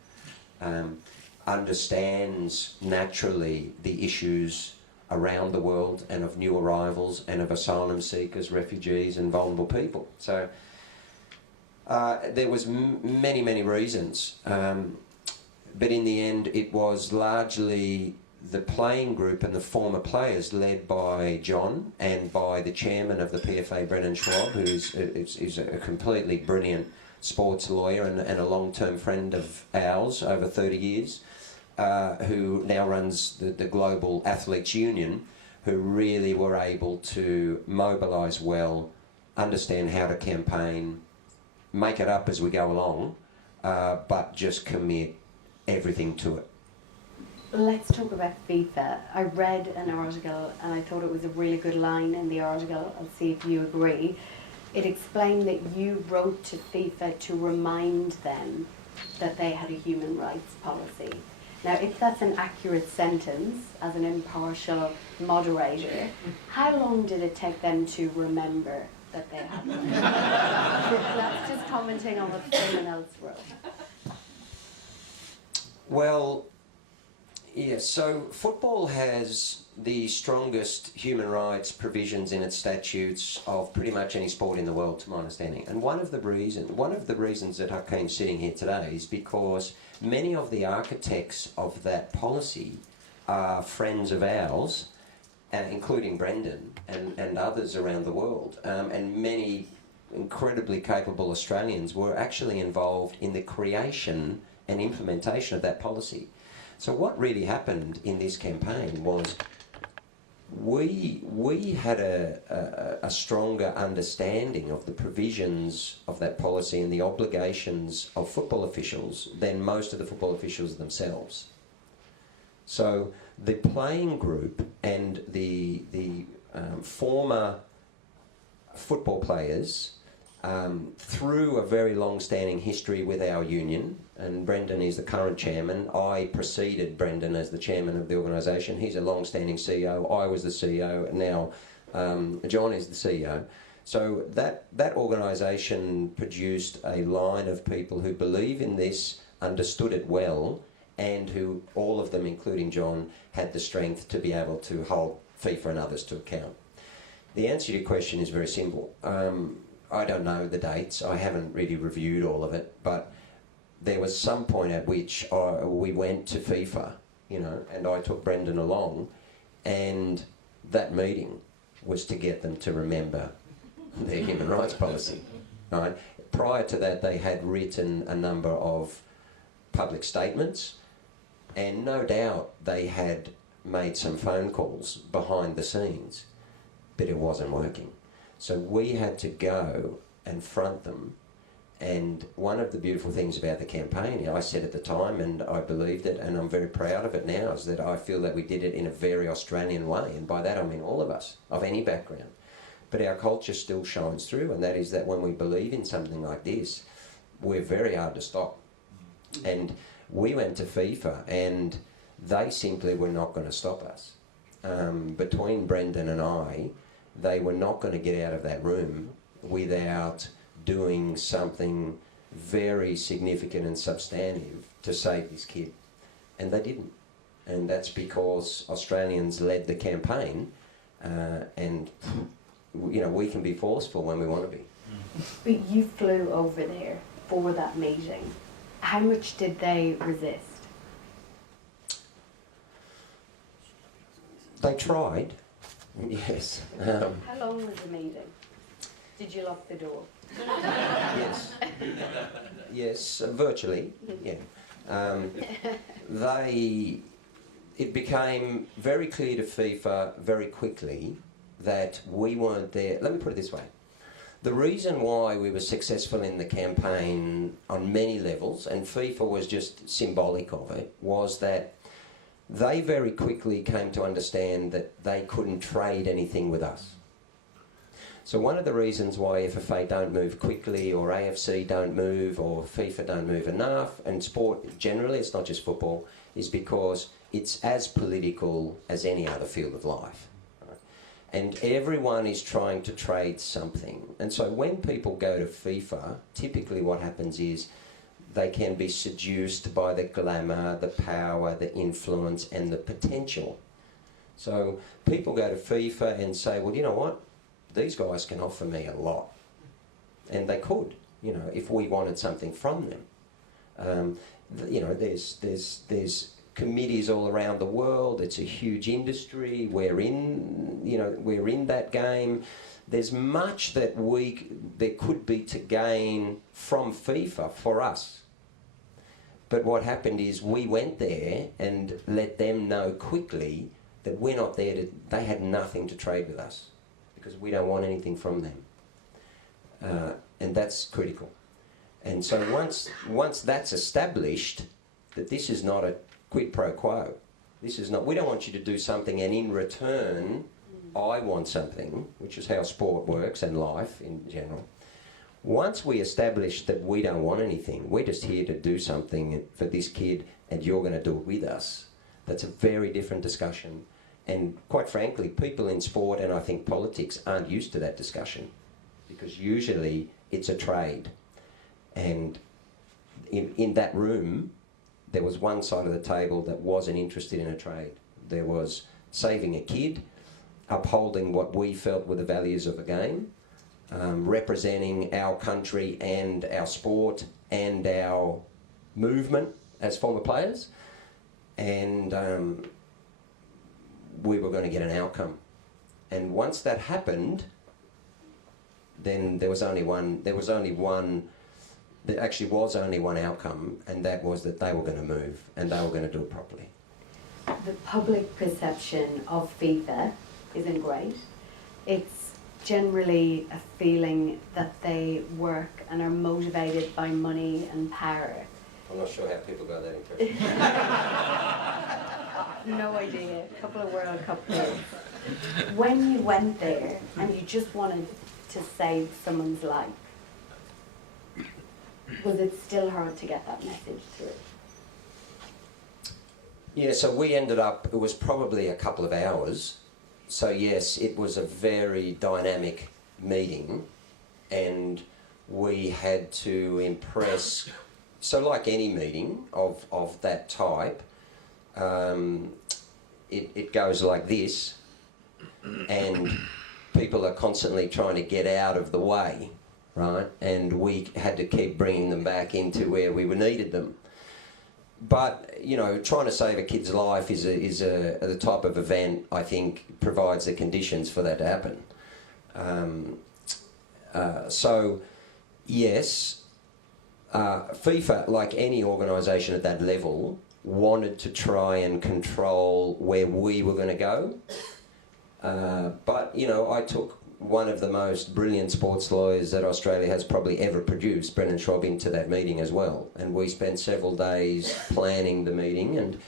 understands naturally the issues around the world and of new arrivals and of asylum seekers, refugees and vulnerable people. So there was many reasons, but in the end it was largely the playing group and the former players led by John and by the chairman of the PFA, Brendan Schwab, who is a completely brilliant sports lawyer and a long-term friend of ours over 30 years, who now runs the Global Athletes Union, who really were able to mobilise well, understand how to campaign, make it up as we go along, but just commit everything to it. Let's talk about FIFA. I read an article and I thought it was a really good line in the article. I'll see if you agree. It explained that you wrote to FIFA to remind them that they had a human rights policy. Now, if that's an accurate sentence, as an impartial moderator, how long did it take them to remember that they had one? That's just commenting on what someone else wrote. Well, yeah, so football has the strongest human rights provisions in its statutes of pretty much any sport in the world, to my understanding. And one of the reasons that Hakeem's sitting here today is because many of the architects of that policy are friends of ours, including Brendan and others around the world. And many incredibly capable Australians were actually involved in the creation and implementation of that policy. So what really happened in this campaign was we had a stronger understanding of the provisions of that policy and the obligations of football officials than most of the football officials themselves. So the playing group and the former football players, through a very long-standing history with our union, and Brendan is the current chairman. I preceded Brendan as the chairman of the organisation. He's a long-standing CEO. I was the CEO. And now John is the CEO. So that organisation produced a line of people who believe in this, understood it well, and who, all of them, including John, had the strength to be able to hold FIFA and others to account. The answer to your question is very simple. I don't know the dates. I haven't really reviewed all of it, but there was some point at which we went to FIFA, and I took Brendan along, and that meeting was to get them to remember their human rights policy. Right? Prior to that, they had written a number of public statements, and no doubt they had made some phone calls behind the scenes, but it wasn't working. So we had to go and front them. And one of the beautiful things about the campaign, I said at the time, and I believed it, and I'm very proud of it now, is that I feel that we did it in a very Australian way. And by that I mean all of us, of any background. But our culture still shines through, and that is that when we believe in something like this, we're very hard to stop. And we went to FIFA, and they simply were not going to stop us. Between Brendan and I, they were not going to get out of that room without doing something very significant and substantive to save this kid. And they didn't. And that's because Australians led the campaign, and we can be forceful when we want to be. But you flew over there for that meeting. How much did they resist? They tried, yes. How long was the meeting? Did you lock the door? Yes. Yes, virtually, yeah. It became very clear to FIFA very quickly that we weren't there. Let me put it this way. The reason why we were successful in the campaign on many levels, and FIFA was just symbolic of it, was that they very quickly came to understand that they couldn't trade anything with us. So one of the reasons why FFA don't move quickly, or AFC don't move, or FIFA don't move enough, and sport generally, it's not just football, is because it's as political as any other field of life. Right? And everyone is trying to trade something. And so when people go to FIFA, typically what happens is they can be seduced by the glamour, the power, the influence, and the potential. So people go to FIFA and say, well, you know what? These guys can offer me a lot. And they could, you know, if we wanted something from them. You know, there's committees all around the world. It's a huge industry. We're in that game. There's much that there could be to gain from FIFA for us. But what happened is we went there and let them know quickly that we're not there they had nothing to trade with us because we don't want anything from them. And that's critical. And so once that's established, that this is not a quid pro quo. This is not, we don't want you to do something and in return I want something, which is how sport works and life in general. Once we establish that we don't want anything, we're just here to do something for this kid and you're going to do it with us, that's a very different discussion. And quite frankly, people in sport and I think politics aren't used to that discussion because usually it's a trade. And in that room, there was one side of the table that wasn't interested in a trade. There was saving a kid, upholding what we felt were the values of the game, representing our country and our sport and our movement as former players, and we were going to get an outcome. And once that happened, then there actually was only one outcome, and that was that they were going to move and they were going to do it properly. The public perception of FIFA isn't great. It's generally a feeling that they work and are motivated by money and power. I'm not sure how people got that impression. No idea. A couple of World Cup players. When you went there and you just wanted to save someone's life, was it still hard to get that message through? Yeah, so we ended up, it was probably a couple of hours. So yes, it was a very dynamic meeting and we had to impress, so like any meeting of that type, it goes like this and people are constantly trying to get out of the way, right? And we had to keep bringing them back into where we needed them. But, you know, trying to save a kid's life is the type of event, I think, provides the conditions for that to happen. So, yes, FIFA, like any organisation at that level, wanted to try and control where we were going to go. But, you know, I took one of the most brilliant sports lawyers that Australia has probably ever produced, Brendan Schwab, into that meeting as well. And we spent several days planning the meeting.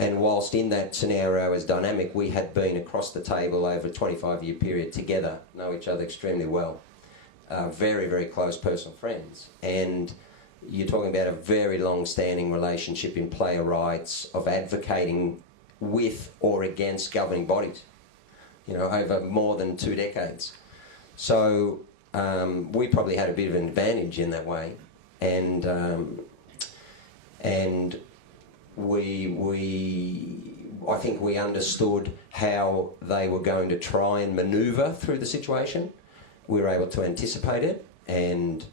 And whilst in that scenario as dynamic, we had been across the table over a 25-year period together, know each other extremely well. Very, very close personal friends. And you're talking about a very long-standing relationship in player rights, of advocating with or against governing bodies, you know, over more than 2 decades. So we probably had a bit of an advantage in that way. And I think we understood how they were going to try and manoeuvre through the situation. We were able to anticipate it, and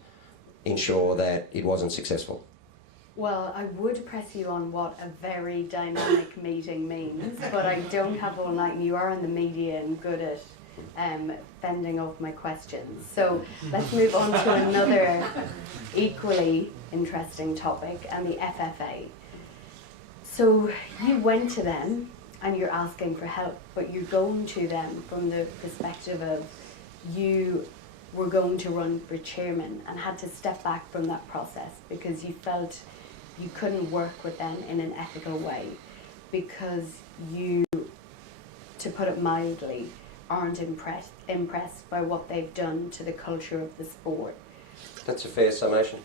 ensure that it wasn't successful? Well, I would press you on what a very dynamic meeting means, but I don't have all night, and you are in the media and good at fending off my questions. So let's move on to another equally interesting topic, and the FFA. So you went to them and you're asking for help, but you're going to them from the perspective of you were going to run for chairman and had to step back from that process because you felt you couldn't work with them in an ethical way because you, to put it mildly, aren't impressed by what they've done to the culture of the sport. That's a fair summation.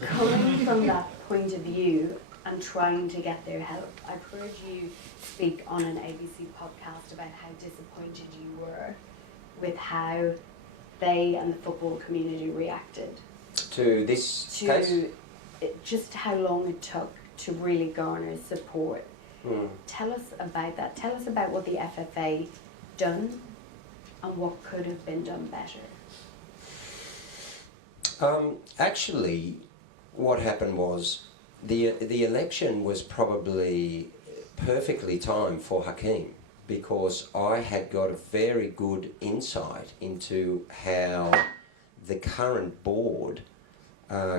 Coming from that point of view and trying to get their help, I've heard you speak on an ABC podcast about how disappointed you were with how they and the football community reacted To this case? Just how long it took to really garner support. Tell us about that. Tell us about what the FFA done and what could have been done better. Actually, what happened was the election was probably perfectly timed for Hakeem because I had got a very good insight into how the current board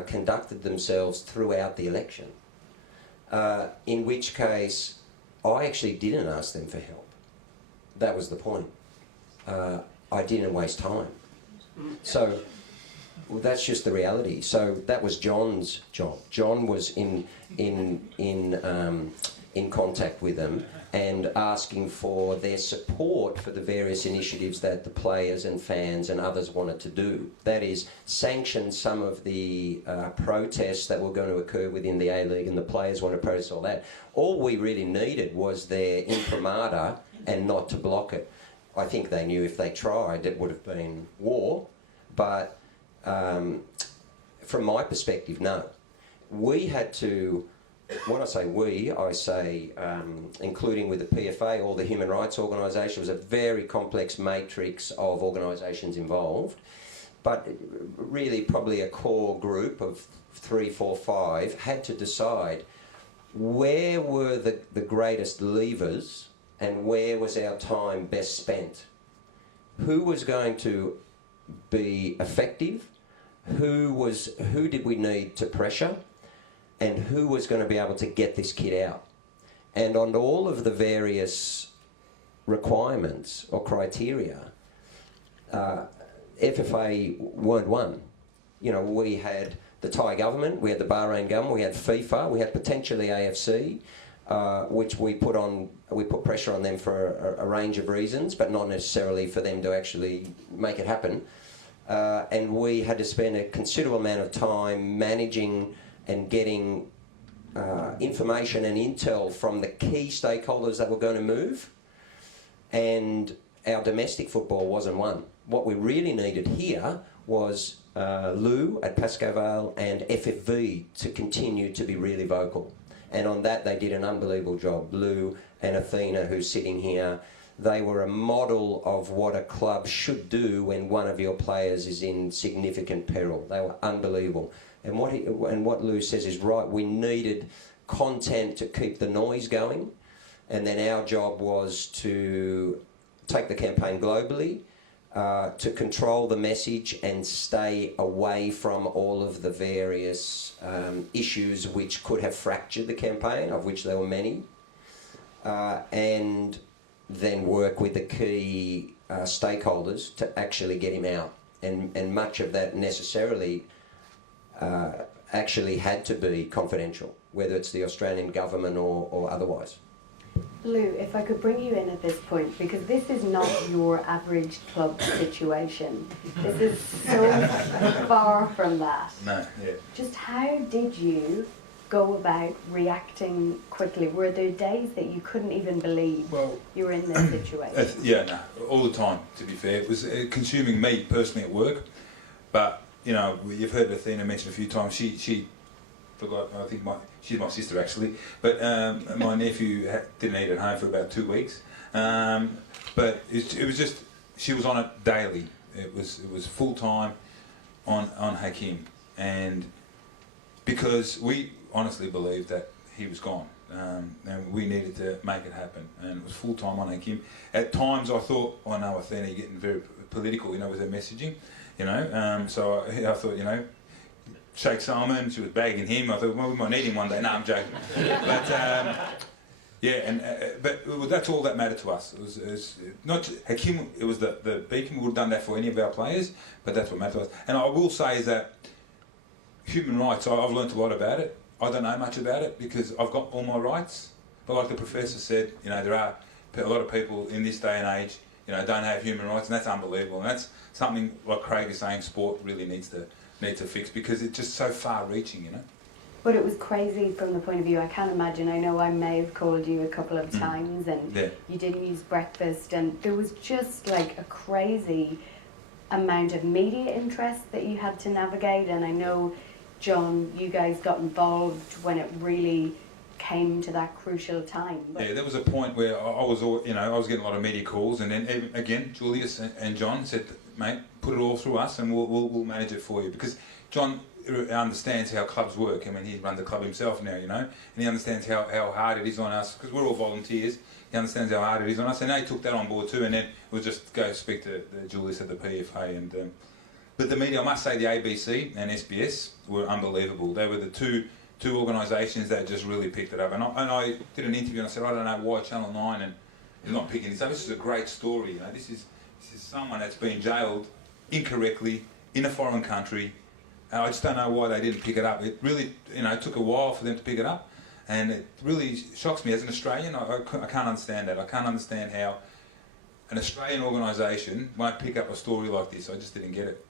conducted themselves throughout the election, in which case I actually didn't ask them for help. That was the point. I didn't waste time. So well, that's just the reality. So that was John's job. John was in contact with them and asking for their support for the various initiatives that the players and fans and others wanted to do. That is, sanction some of the protests that were going to occur within the A-League, and the players wanted to protest all that. All we really needed was their imprimatur and not to block it. I think they knew if they tried it would have been war, but from my perspective, no. We had to, when I say we, I say including with the PFA or the human rights organisation, it was a very complex matrix of organisations involved, but really probably a core group of 3, 4, 5 had to decide where were the greatest levers and where was our time best spent. Who was going to be effective? Who did we need to pressure? And who was going to be able to get this kid out? And on all of the various requirements or criteria, FFA weren't one. You know, we had the Thai government, we had the Bahrain government, we had FIFA, we had potentially AFC, which we put pressure on them for a range of reasons, but not necessarily for them to actually make it happen. And we had to spend a considerable amount of time managing and getting information and intel from the key stakeholders that were going to move. And our domestic football wasn't one. What we really needed here was Lou at Pascoe Vale and FFV to continue to be really vocal. And on that, they did an unbelievable job. Lou and Athena, who's sitting here, they were a model of what a club should do when one of your players is in significant peril. They were unbelievable. And what Lou says is right. We needed content to keep the noise going. And then our job was to take the campaign globally, to control the message and stay away from all of the various issues which could have fractured the campaign, of which there were many, and then work with the key stakeholders to actually get him out. And much of that necessarily actually had to be confidential, whether it's the Australian government or otherwise. Lou, if I could bring you in at this point, because this is not your average club situation. This is so far from that. No, yeah. Just how did you go about reacting quickly? Were there days that you couldn't even believe you were in this situation? Yeah, no, all the time, to be fair. It was consuming me personally at work, but, you know, you've heard Athena mention a few times, she forgot, I think she's my sister actually, but my nephew didn't eat at home for about 2 weeks. But it was just, she was on it daily. It was full time on Hakeem, and because we honestly believed that he was gone, and we needed to make it happen, and it was full time on Hakeem. At times I thought, oh no, Athena, you're getting very political, you know, with her messaging, you know. So I thought, you know, Sheikh Salman, she was bagging him. I thought, well, we might need him one day. No, I'm joking. But yeah, and but that's all that mattered to us. It was not Hakeem. It was the beacon. We would have done that for any of our players, but that's what mattered to us. And I will say is that human rights. I've learnt a lot about it. I don't know much about it because I've got all my rights. But like the professor said, you know, there are a lot of people in this day and age, you know, don't have human rights, and that's unbelievable. And that's something like Craig is saying. Sport really needs to fix because it's just so far-reaching, you know. But it was crazy from the point of view, I can't imagine, I know I may have called you a couple of times and you didn't use breakfast, and there was just like a crazy amount of media interest that you had to navigate. And I know, John, you guys got involved when it really came to that crucial time. But yeah, there was a point where I was, you know, I was getting a lot of media calls, and then even, again, Julius and John said, mate, put it all through us and we'll manage it for you. Because John understands how clubs work. I mean, he runs the club himself now, you know, and he understands how hard it is on us, because we're all volunteers. He understands how hard it is on us, and they took that on board too, and then we'll just go speak to Julius at the PFA. And but the media, I must say, the ABC and SBS were unbelievable. They were the two organisations that just really picked it up. And I did an interview and I said, I don't know why Channel 9 and is not picking this up. This is a great story, you know. This is someone that's been jailed incorrectly in a foreign country. And I just don't know why they didn't pick it up. It really, you know, took a while for them to pick it up, and it really shocks me as an Australian. I can't understand that. I can't understand how an Australian organisation won't pick up a story like this. I just didn't get it.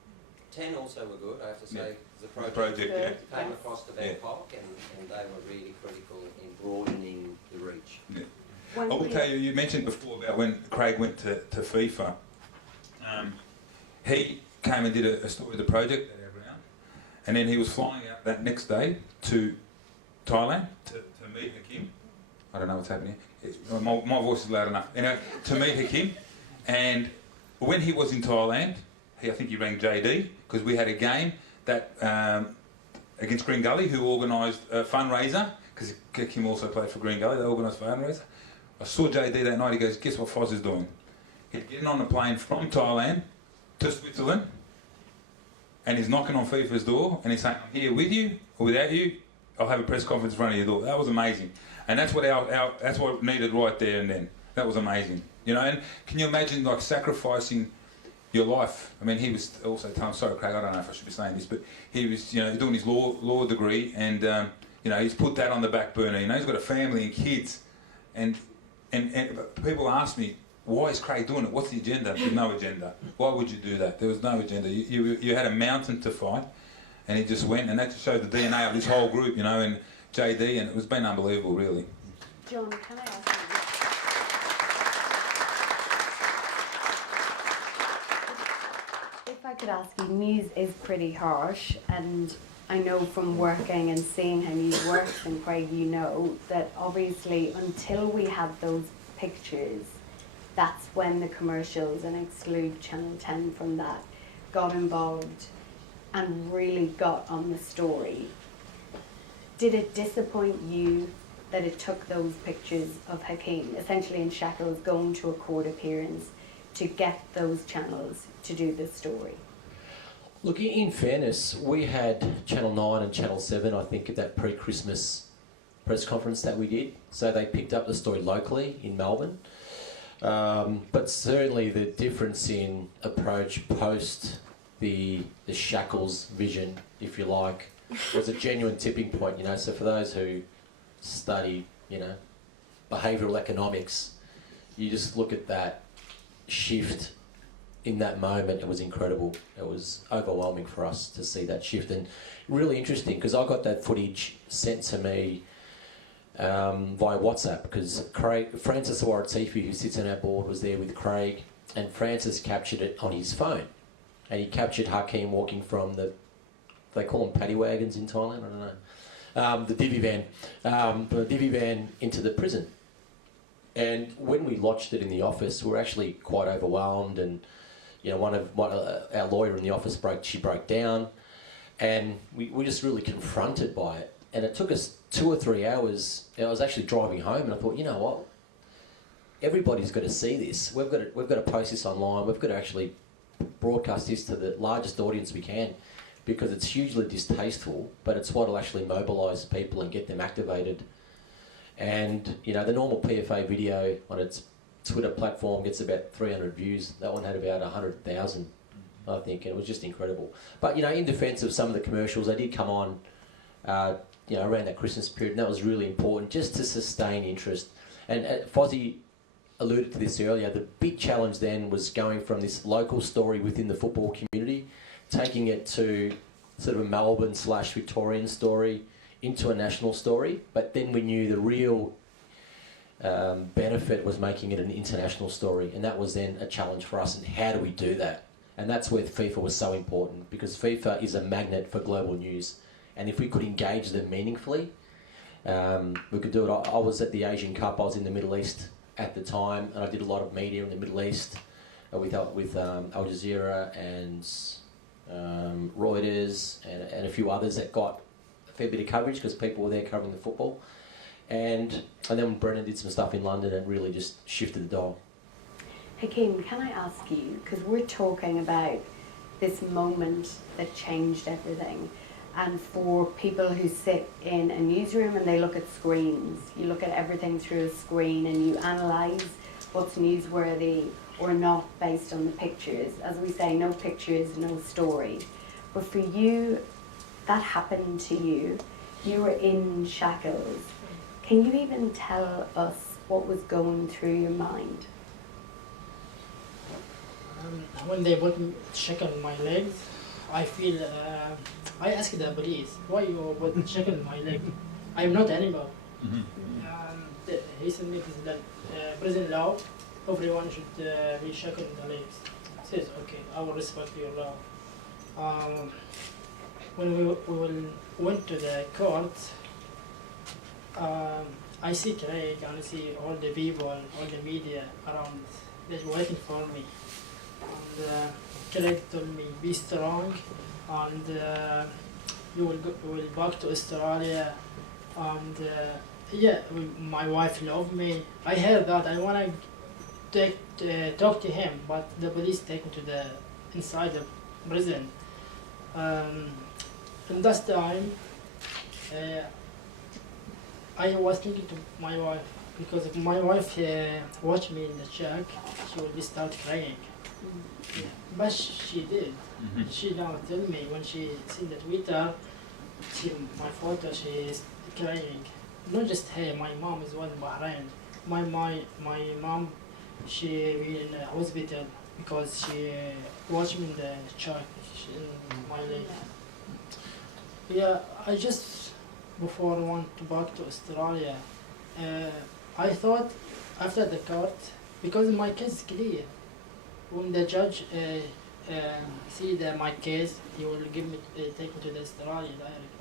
10 also were good, I have to say. Yeah. The project, came across to Bangkok, and they were really critical in broadening the reach. Yeah. I will tell you, you mentioned before about when Craig went to FIFA. He came and did a story of the project at our ground, and then he was flying out that next day to Thailand to meet Hakeem. I don't know what's happening here. My voice is loud enough. Anyway, to meet Hakeem, and when he was in Thailand, I think he rang JD, because we had a game that against Green Gully, who organised a fundraiser, because Hakeem also played for Green Gully. They organised a fundraiser. I saw JD that night. He goes, guess what Foz is doing? He's getting on a plane from Thailand to Switzerland, and he's knocking on FIFA's door, and he's saying, I'm here with you or without you. I'll have a press conference in front of your door. That was amazing, and that's what that's what needed right there and then. That was amazing, you know. And can you imagine like sacrificing your life? I mean, he was also telling, sorry Craig, I don't know if I should be saying this, but he was, you know, doing his law degree, and you know, he's put that on the back burner. You know, he's got a family and kids, and people ask me, why is Craig doing it? What's the agenda? There's no agenda. Why would you do that? There was no agenda. You had a mountain to fight, and he just went, and that just showed the DNA of this whole group, you know, and JD, and it was been unbelievable, really. John, can I ask you? If I could ask you, news is pretty harsh, and I know from working and seeing how news works, and Craig, you know, that obviously until we had those pictures, that's when the commercials, and exclude Channel 10 from that, got involved and really got on the story. Did it disappoint you that it took those pictures of Hakeem, essentially in shackles, going to a court appearance to get those channels to do the story? Look, in fairness, we had Channel 9 and Channel 7, I think, at that pre-Christmas press conference that we did. So they picked up the story locally in Melbourne. But certainly the difference in approach post the shackles vision, if you like, was a genuine tipping point, you know. So for those who study, you know, behavioural economics, you just look at that shift in that moment. It was incredible. It was overwhelming for us to see that shift, and really interesting because I got that footage sent to me via WhatsApp, because Francis Waratifi, who sits on our board, was there with Craig, and Francis captured it on his phone, and he captured Hakeem walking from they call them paddy wagons in Thailand, I don't know, the divvy van into the prison. And when we watched it in the office, we were actually quite overwhelmed, and you know, one of our lawyer in the office broke down, and we were just really confronted by it. And it took us 2 or 3 hours. I was actually driving home, and I thought, you know what? Everybody's got to see this. We've got to post this online. We've got to actually broadcast this to the largest audience we can, because it's hugely distasteful, but it's what will actually mobilise people and get them activated. And, you know, the normal PFA video on its Twitter platform gets about 300 views. That one had about 100,000, I think, and it was just incredible. But, you know, in defence of some of the commercials, they did come on, you know, around that Christmas period, and that was really important, just to sustain interest. And Fozzie alluded to this earlier. The big challenge then was going from this local story within the football community, taking it to sort of a Melbourne/Victorian story, into a national story. But then we knew the real benefit was making it an international story, and that was then a challenge for us. And how do we do that? And that's where FIFA was so important, because FIFA is a magnet for global news, and if we could engage them meaningfully, we could do it. I was at the Asian Cup. I was in the Middle East at the time, and I did a lot of media in the Middle East with Al Jazeera and Reuters and a few others that got a fair bit of coverage because people were there covering the football. And then Brennan did some stuff in London and really just shifted the dial. Hakeem, can I ask you, because we're talking about this moment that changed everything, and for people who sit in a newsroom and they look at screens, you look at everything through a screen and you analyse what's newsworthy or not based on the pictures. As we say, no pictures, no story. But for you, that happened to you. You were in shackles. Can you even tell us what was going through your mind? When they put shackle on my legs, I feel, I asked the police, why you put shackle on my leg? I'm not animal. He said me, that prison law, everyone should be shackled on the legs. I says, okay, I will respect your law. When we went to the court, I see Craig and I see all the people, all the media around, they're waiting for me. And Craig told me, be strong, and you will back to Australia. And yeah, my wife loved me. I heard that. I want to talk to him, but the police take me to the inside the prison. And that time, I was thinking to my wife, because if my wife watched me in the check, she would start crying. But she did. She now tell me when she seen the Twitter, my photo, she is crying. Not just her, my mom is one in Bahrain. My mom, she in the hospital because she watched me in the check in my leg. Yeah, I just, before I went back to Australia, I thought after the court, because my case is clear, when the judge see my case, he will give me, take me to the Australia direct.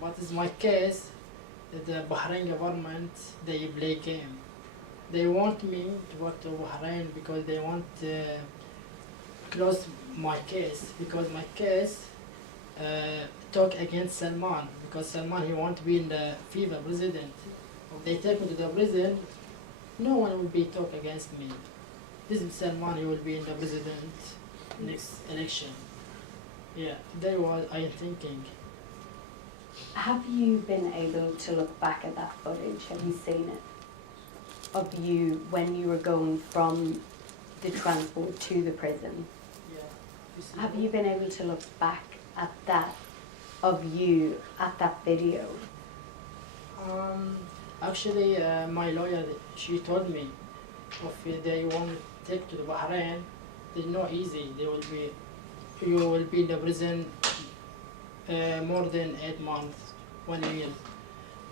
But it's my case, the Bahrain government, they play game. They want me to go to Bahrain because they want to close my case, because my case talk against Salman, because Salman, he want to be in the FIFA president. If they take me to the prison, no one will be talk against me. This is Salman, he will be in the president next election. Yeah, that was I thinking. Have you been able to look back at that footage? Have you seen it? Of you when you were going from the transport to the prison? Yeah. Have you been able to look back at that, of you, at that video? Actually, my lawyer, she told me, if they want to take to the Bahrain, it's not easy. You will be in the prison more than 8 months, 1 year.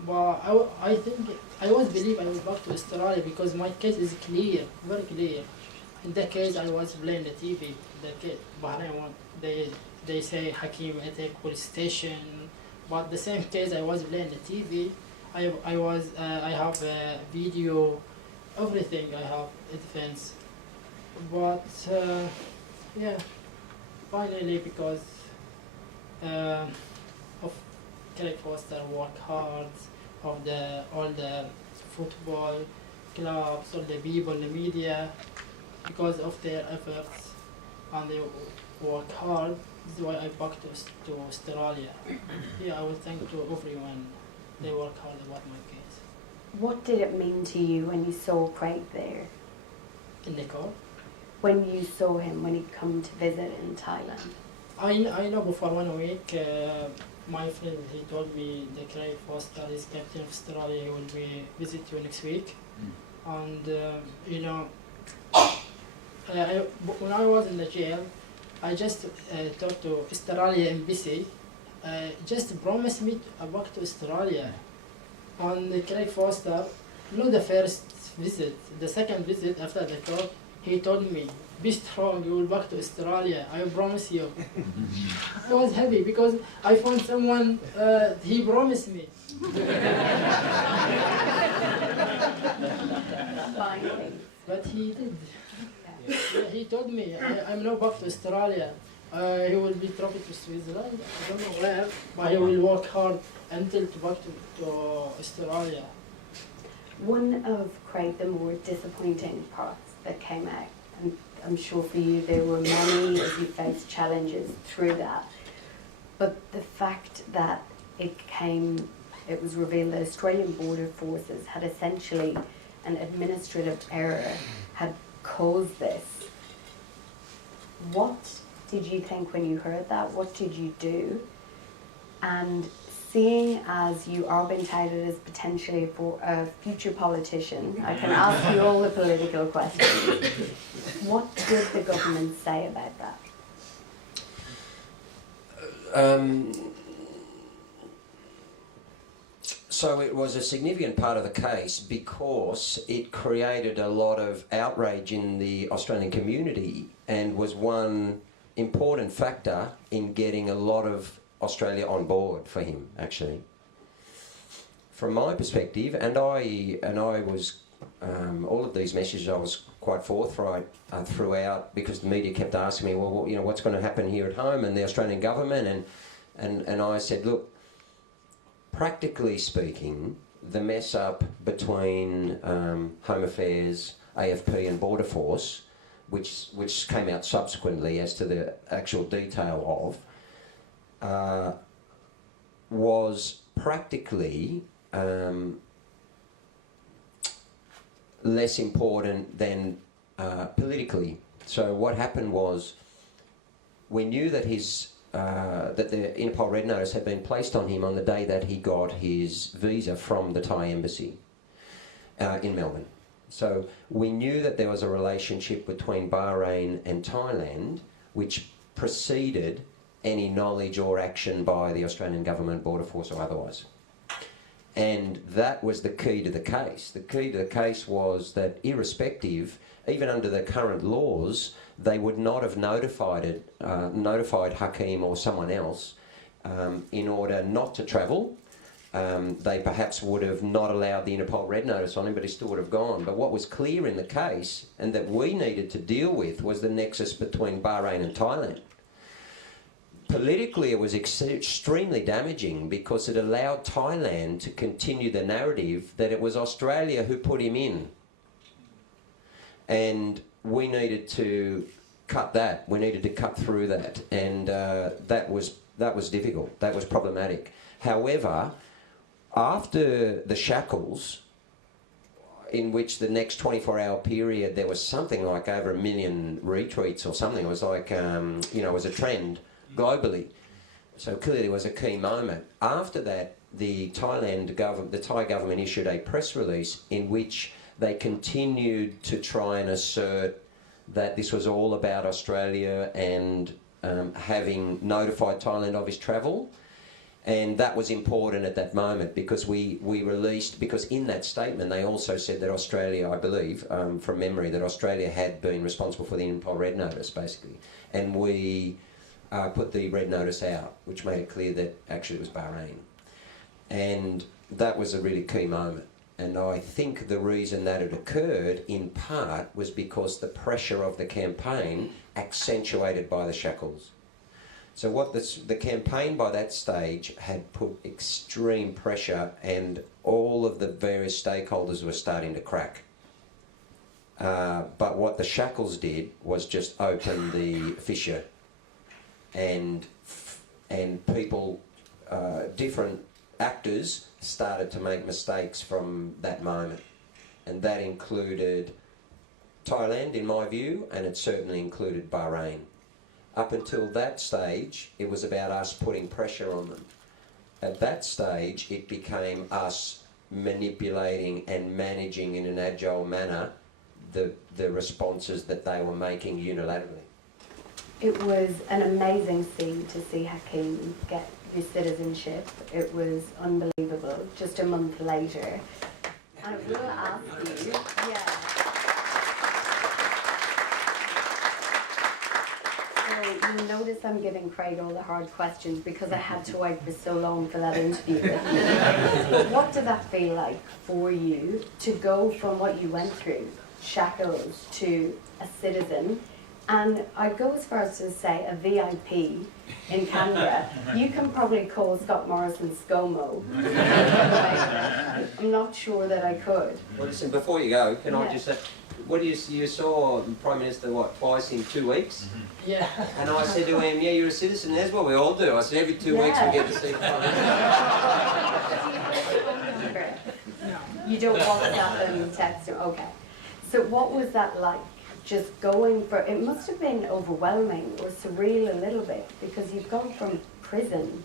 But I think, I always believe I will back to Australia because my case is clear, very clear. In that case, I was playing the TV. The case, Bahrain one, they say Hakeem attack police station. But the same case, I was playing the TV. I have a video, everything I have, defense. But Yeah, finally, because of Craig Foster work hard, of all the football clubs, all the people, the media, because of their efforts and they work hard. This is why I back to Australia. Yeah, I would thank to everyone. They work hard about my case. What did it mean to you when you saw Craig there? In the car, When you saw him, when he come to visit in Thailand? I know before 1 week, my friend, he told me the Craig Foster is captain of Australia, he will be visit you next week. And you know, when I was in the jail, I just talked to Australia embassy, just promised me back to Australia. And Craig Foster, not the first visit, the second visit after the court, he told me, be strong, you will back to Australia, I promise you. I was happy because I found someone, he promised me. Finally. But he did. Yeah, he told me, I'm now back to Australia. He will be traveled to Switzerland, I don't know where, but he will work hard until to back to Australia. One of Craig, the more disappointing parts that came out, and I'm sure for you there were many as you faced challenges through that, but the fact that it was revealed that Australian Border Forces had essentially an administrative error had caused this. What did you think when you heard that? What did you do? And seeing as you are being touted as potentially for a future politician, I can ask you all the political questions. What did the government say about that? So it was a significant part of the case because it created a lot of outrage in the Australian community and was one important factor in getting a lot of Australia on board for him, actually. From my perspective, and I was, all of these messages I was quite forthright throughout because the media kept asking me, well, you know, what's going to happen here at home and the Australian government, and I said, look, practically speaking, the mess up between Home Affairs, AFP and Border Force, which came out subsequently as to the actual detail of, was practically less important than politically. So what happened was we knew that that the Interpol Red Notice had been placed on him on the day that he got his visa from the Thai embassy in Melbourne. So we knew that there was a relationship between Bahrain and Thailand which preceded any knowledge or action by the Australian government, Border Force or otherwise. And that was the key to the case. The key to the case was that irrespective, even under the current laws, they would not have notified Hakeem or someone else in order not to travel. They perhaps would have not allowed the Interpol Red Notice on him, but he still would have gone. But what was clear in the case, and that we needed to deal with, was the nexus between Bahrain and Thailand. Politically, it was extremely damaging because it allowed Thailand to continue the narrative that it was Australia who put him in. And we needed to cut that. We needed to cut through that. And that was difficult. That was problematic. However, after the shackles, in which the next 24-hour period there was something like over 1 million retweets or something, it was like, you know, it was a trend globally. So clearly it was a key moment. After that, the Thai government issued a press release in which they continued to try and assert that this was all about Australia and having notified Thailand of his travel. And that was important at that moment because we released, because in that statement they also said that Australia, I believe, from memory, that Australia had been responsible for the Interpol Red Notice, basically. And we put the Red Notice out, which made it clear that actually it was Bahrain. And that was a really key moment. And I think the reason that it occurred, in part, was because the pressure of the campaign accentuated by the shackles. So what the campaign by that stage had put extreme pressure, and all of the various stakeholders were starting to crack. But what the shackles did was just open the fissure, and people, different actors started to make mistakes from that moment. And that included Thailand, in my view, and it certainly included Bahrain. Up until that stage, it was about us putting pressure on them. At that stage, it became us manipulating and managing in an agile manner the responses that they were making unilaterally. It was an amazing scene to see Hakeem get his citizenship. It was unbelievable. Just a month later, I will ask you, So you'll notice I'm giving Craig all the hard questions because I had to wait for so long for that interview with you. What did that feel like for you to go from what you went through, shackles, to a citizen? And I'd go as far as to say a VIP in Canberra. You can probably call Scott Morrison ScoMo. I'm not sure that I could. Well, listen, before you go, can I just say, what do you saw the Prime Minister, what, twice in 2 weeks? Yeah. And I said to him, yeah, you're a citizen, that's what we all do. I said, every 2 weeks we get to see the Prime Minister. You don't WhatsApp and text him, okay. So what was that like? Just going for, it must have been overwhelming or surreal a little bit, because you've gone from prison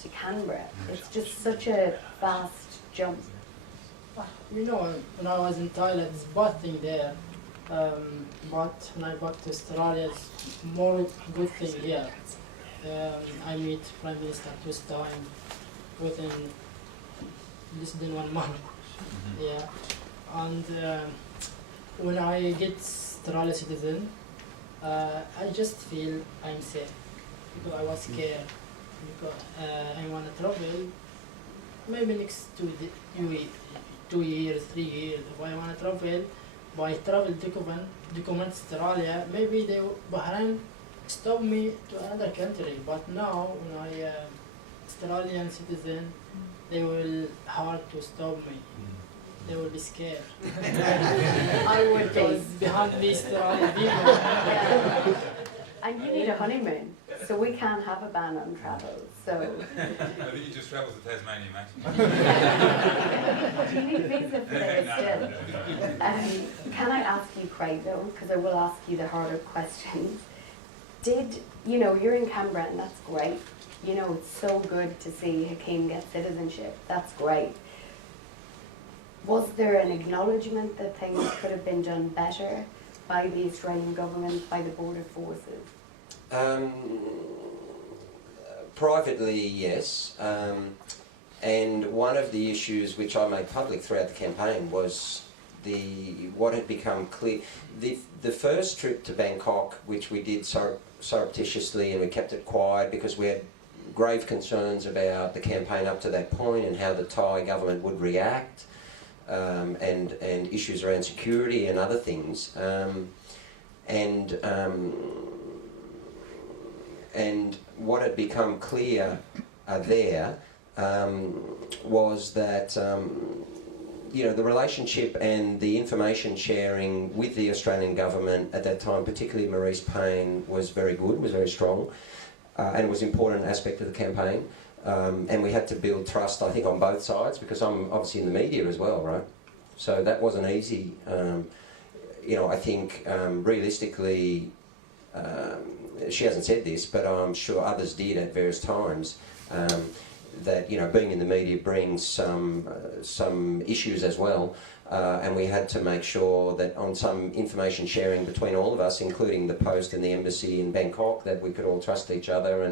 to Canberra. It's just such a fast jump. You know, when I was in Thailand, it's both thing there. But when I got to Australia, it's more good thing here. I meet Prime Minister first time within less than 1 month. Yeah, and when I get Australian citizen, I just feel I'm safe because I was scared because I want to travel. Maybe next 2 years, 3 years. If I want to travel by travel document Australia, maybe Bahrain stop me to another country. But now when I Australian citizen, they will hard to stop me. They will be scared. I would be. Behind me Australian people. Yeah. And you need a honeymoon, so we can't have a ban on travel. So I think you just travelled to Tasmania, mate. do you need a visa for there still? Can I ask you, Craig, though, because I will ask you the harder questions. You're in Canberra and that's great. You know, it's so good to see Hakeem get citizenship. That's great. Was there an acknowledgement that things could have been done better by the Australian government, by the border forces? Privately, yes. And one of the issues which I made public throughout the campaign was what had become clear. The first trip to Bangkok, which we did surreptitiously, and we kept it quiet because we had grave concerns about the campaign up to that point and how the Thai government would react. And issues around security and other things, and what had become clear there was that the relationship and the information sharing with the Australian government at that time, particularly Maurice Payne, was very good, was very strong, and it was an important aspect of the campaign. And we had to build trust, I think, on both sides, because I'm obviously in the media as well, right? So that wasn't easy. I think realistically, she hasn't said this, but I'm sure others did at various times, that being in the media brings some issues as well, and we had to make sure that on some information sharing between all of us, including the Post and the Embassy in Bangkok, that we could all trust each other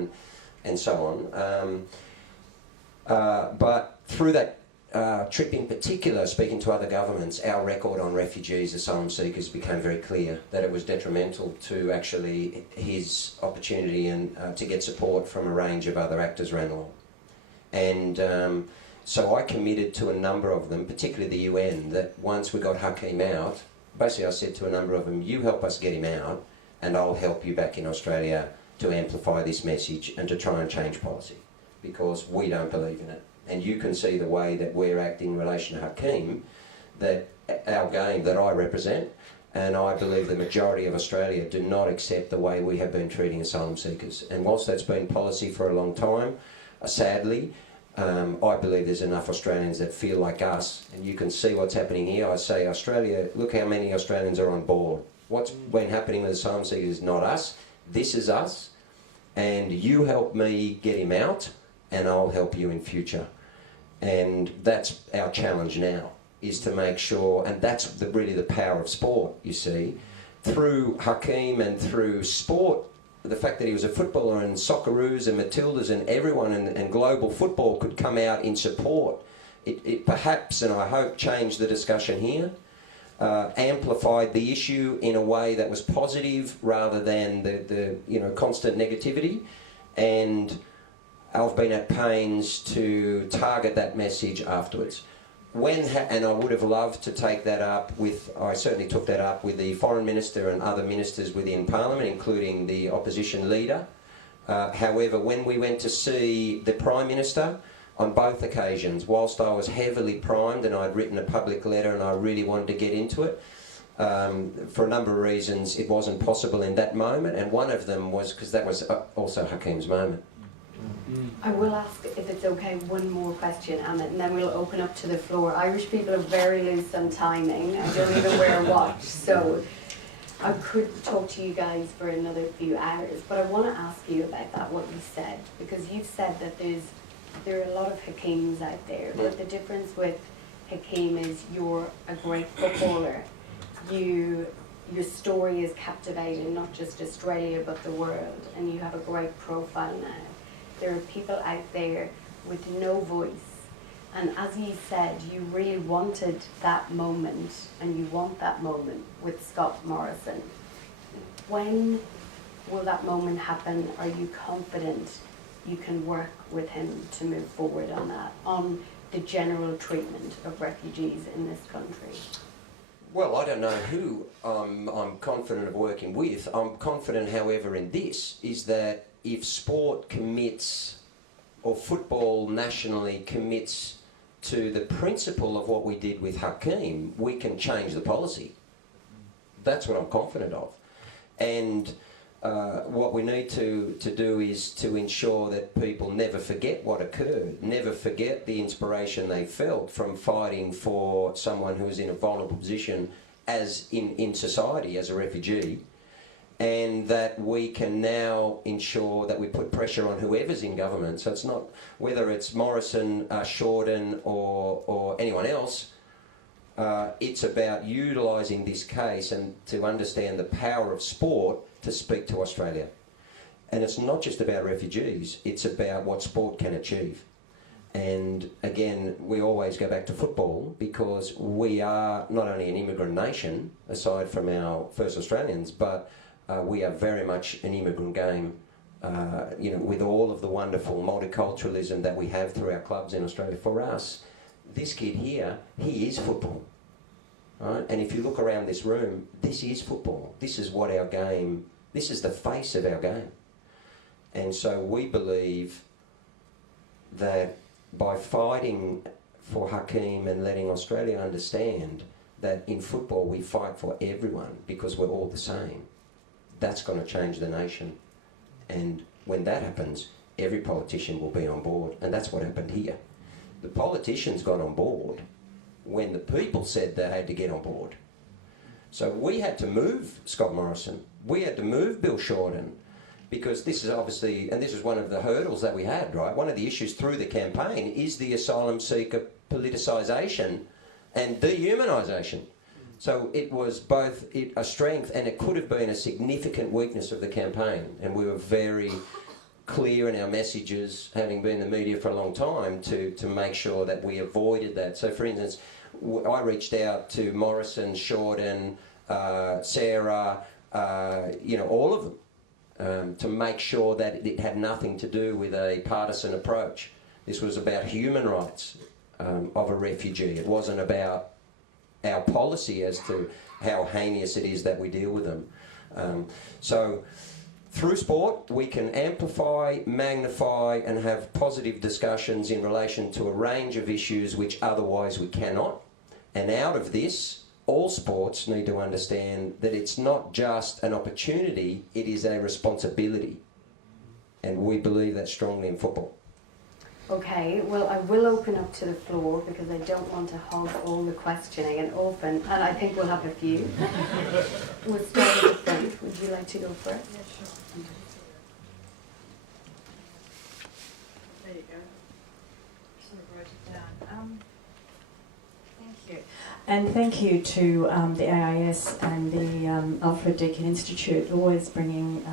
and so on. But through that trip in particular, speaking to other governments, our record on refugees, asylum seekers, became very clear that it was detrimental to actually his opportunity and to get support from a range of other actors around the world. And So I committed to a number of them, particularly the UN, that once we got Hakeem out, basically I said to a number of them, you help us get him out and I'll help you back in Australia to amplify this message and to try and change policy, because we don't believe in it. And you can see the way that we're acting in relation to Hakeem, that our game that I represent, and I believe the majority of Australia do not accept the way we have been treating asylum seekers. And whilst that's been policy for a long time, sadly, I believe there's enough Australians that feel like us, and you can see what's happening here. I say, Australia, look how many Australians are on board. What's been happening with asylum seekers is not us, this is us, and you help me get him out, and I'll help you in future. And that's our challenge now, is to make sure, and that's really the power of sport, you see. Through Hakeem and through sport, the fact that he was a footballer and Socceroos and Matildas and everyone and global football could come out in support, it perhaps, and I hope, changed the discussion here, amplified the issue in a way that was positive rather than the constant negativity. And I've been at pains to target that message afterwards. And I would have loved to take that up I certainly took that up with the Foreign Minister and other ministers within Parliament, including the opposition leader. However, when we went to see the Prime Minister, on both occasions, whilst I was heavily primed and I'd written a public letter and I really wanted to get into it, for a number of reasons it wasn't possible in that moment, and one of them was because that was also Hakeem's moment. I will ask, if it's okay, one more question, Amit, and then we'll open up to the floor. Irish people are very loose on timing. I don't even wear a watch, so I could talk to you guys for another few hours. But I want to ask you about that, what you said, because you've said that there are a lot of Hakeems out there, but the difference with Hakeem is you're a great footballer. Your story is captivating not just Australia but the world, and you have a great profile now. There are people out there with no voice, and as you said, you really wanted that moment, and you want that moment with Scott Morrison. When will that moment happen? Are you confident you can work with him to move forward on that, on the general treatment of refugees in this country? Well, I don't know who I'm confident of working with. I'm confident, however, in this, is that if sport commits, or football nationally commits to the principle of what we did with Hakeem, we can change the policy. That's what I'm confident of. And what we need to do is to ensure that people never forget what occurred, never forget the inspiration they felt from fighting for someone who was in a vulnerable position as in society as a refugee, and that we can now ensure that we put pressure on whoever's in government. So it's not whether it's Morrison, Shorten or anyone else. It's about utilising this case and to understand the power of sport to speak to Australia. And it's not just about refugees, it's about what sport can achieve. And again, we always go back to football because we are not only an immigrant nation, aside from our first Australians, but we are very much an immigrant game, with all of the wonderful multiculturalism that we have through our clubs in Australia. For us, this kid here, he is football. Right? And if you look around this room, this is football. This is what our game, this is the face of our game. And so we believe that by fighting for Hakeem and letting Australia understand that in football we fight for everyone because we're all the same, that's going to change the nation. And when that happens, every politician will be on board. And that's what happened here. The politicians got on board when the people said they had to get on board. So we had to move Scott Morrison. We had to move Bill Shorten, because this is obviously, and this is one of the hurdles that we had, right? One of the issues through the campaign is the asylum seeker politicisation and dehumanisation. So it was both a strength and it could have been a significant weakness of the campaign. And we were very clear in our messages, having been in the media for a long time, to make sure that we avoided that. So for instance, I reached out to Morrison, Shorten, Sarah, all of them, to make sure that it had nothing to do with a partisan approach. This was about human rights. of a refugee. It wasn't about our policy as to how heinous it is that we deal with them. So through sport, we can amplify, magnify and have positive discussions in relation to a range of issues which otherwise we cannot. And out of this, all sports need to understand that it's not just an opportunity, it is a responsibility. And we believe that strongly in football. Okay, well, I will open up to the floor because I don't want to hog all the questioning and open, and I think we'll have a few. We'll start at the front. Would you like to go first? Yeah, sure. There you go. Sort of wrote it down. Thank you. And thank you to the AIS and the Alfred Deakin Institute, always bringing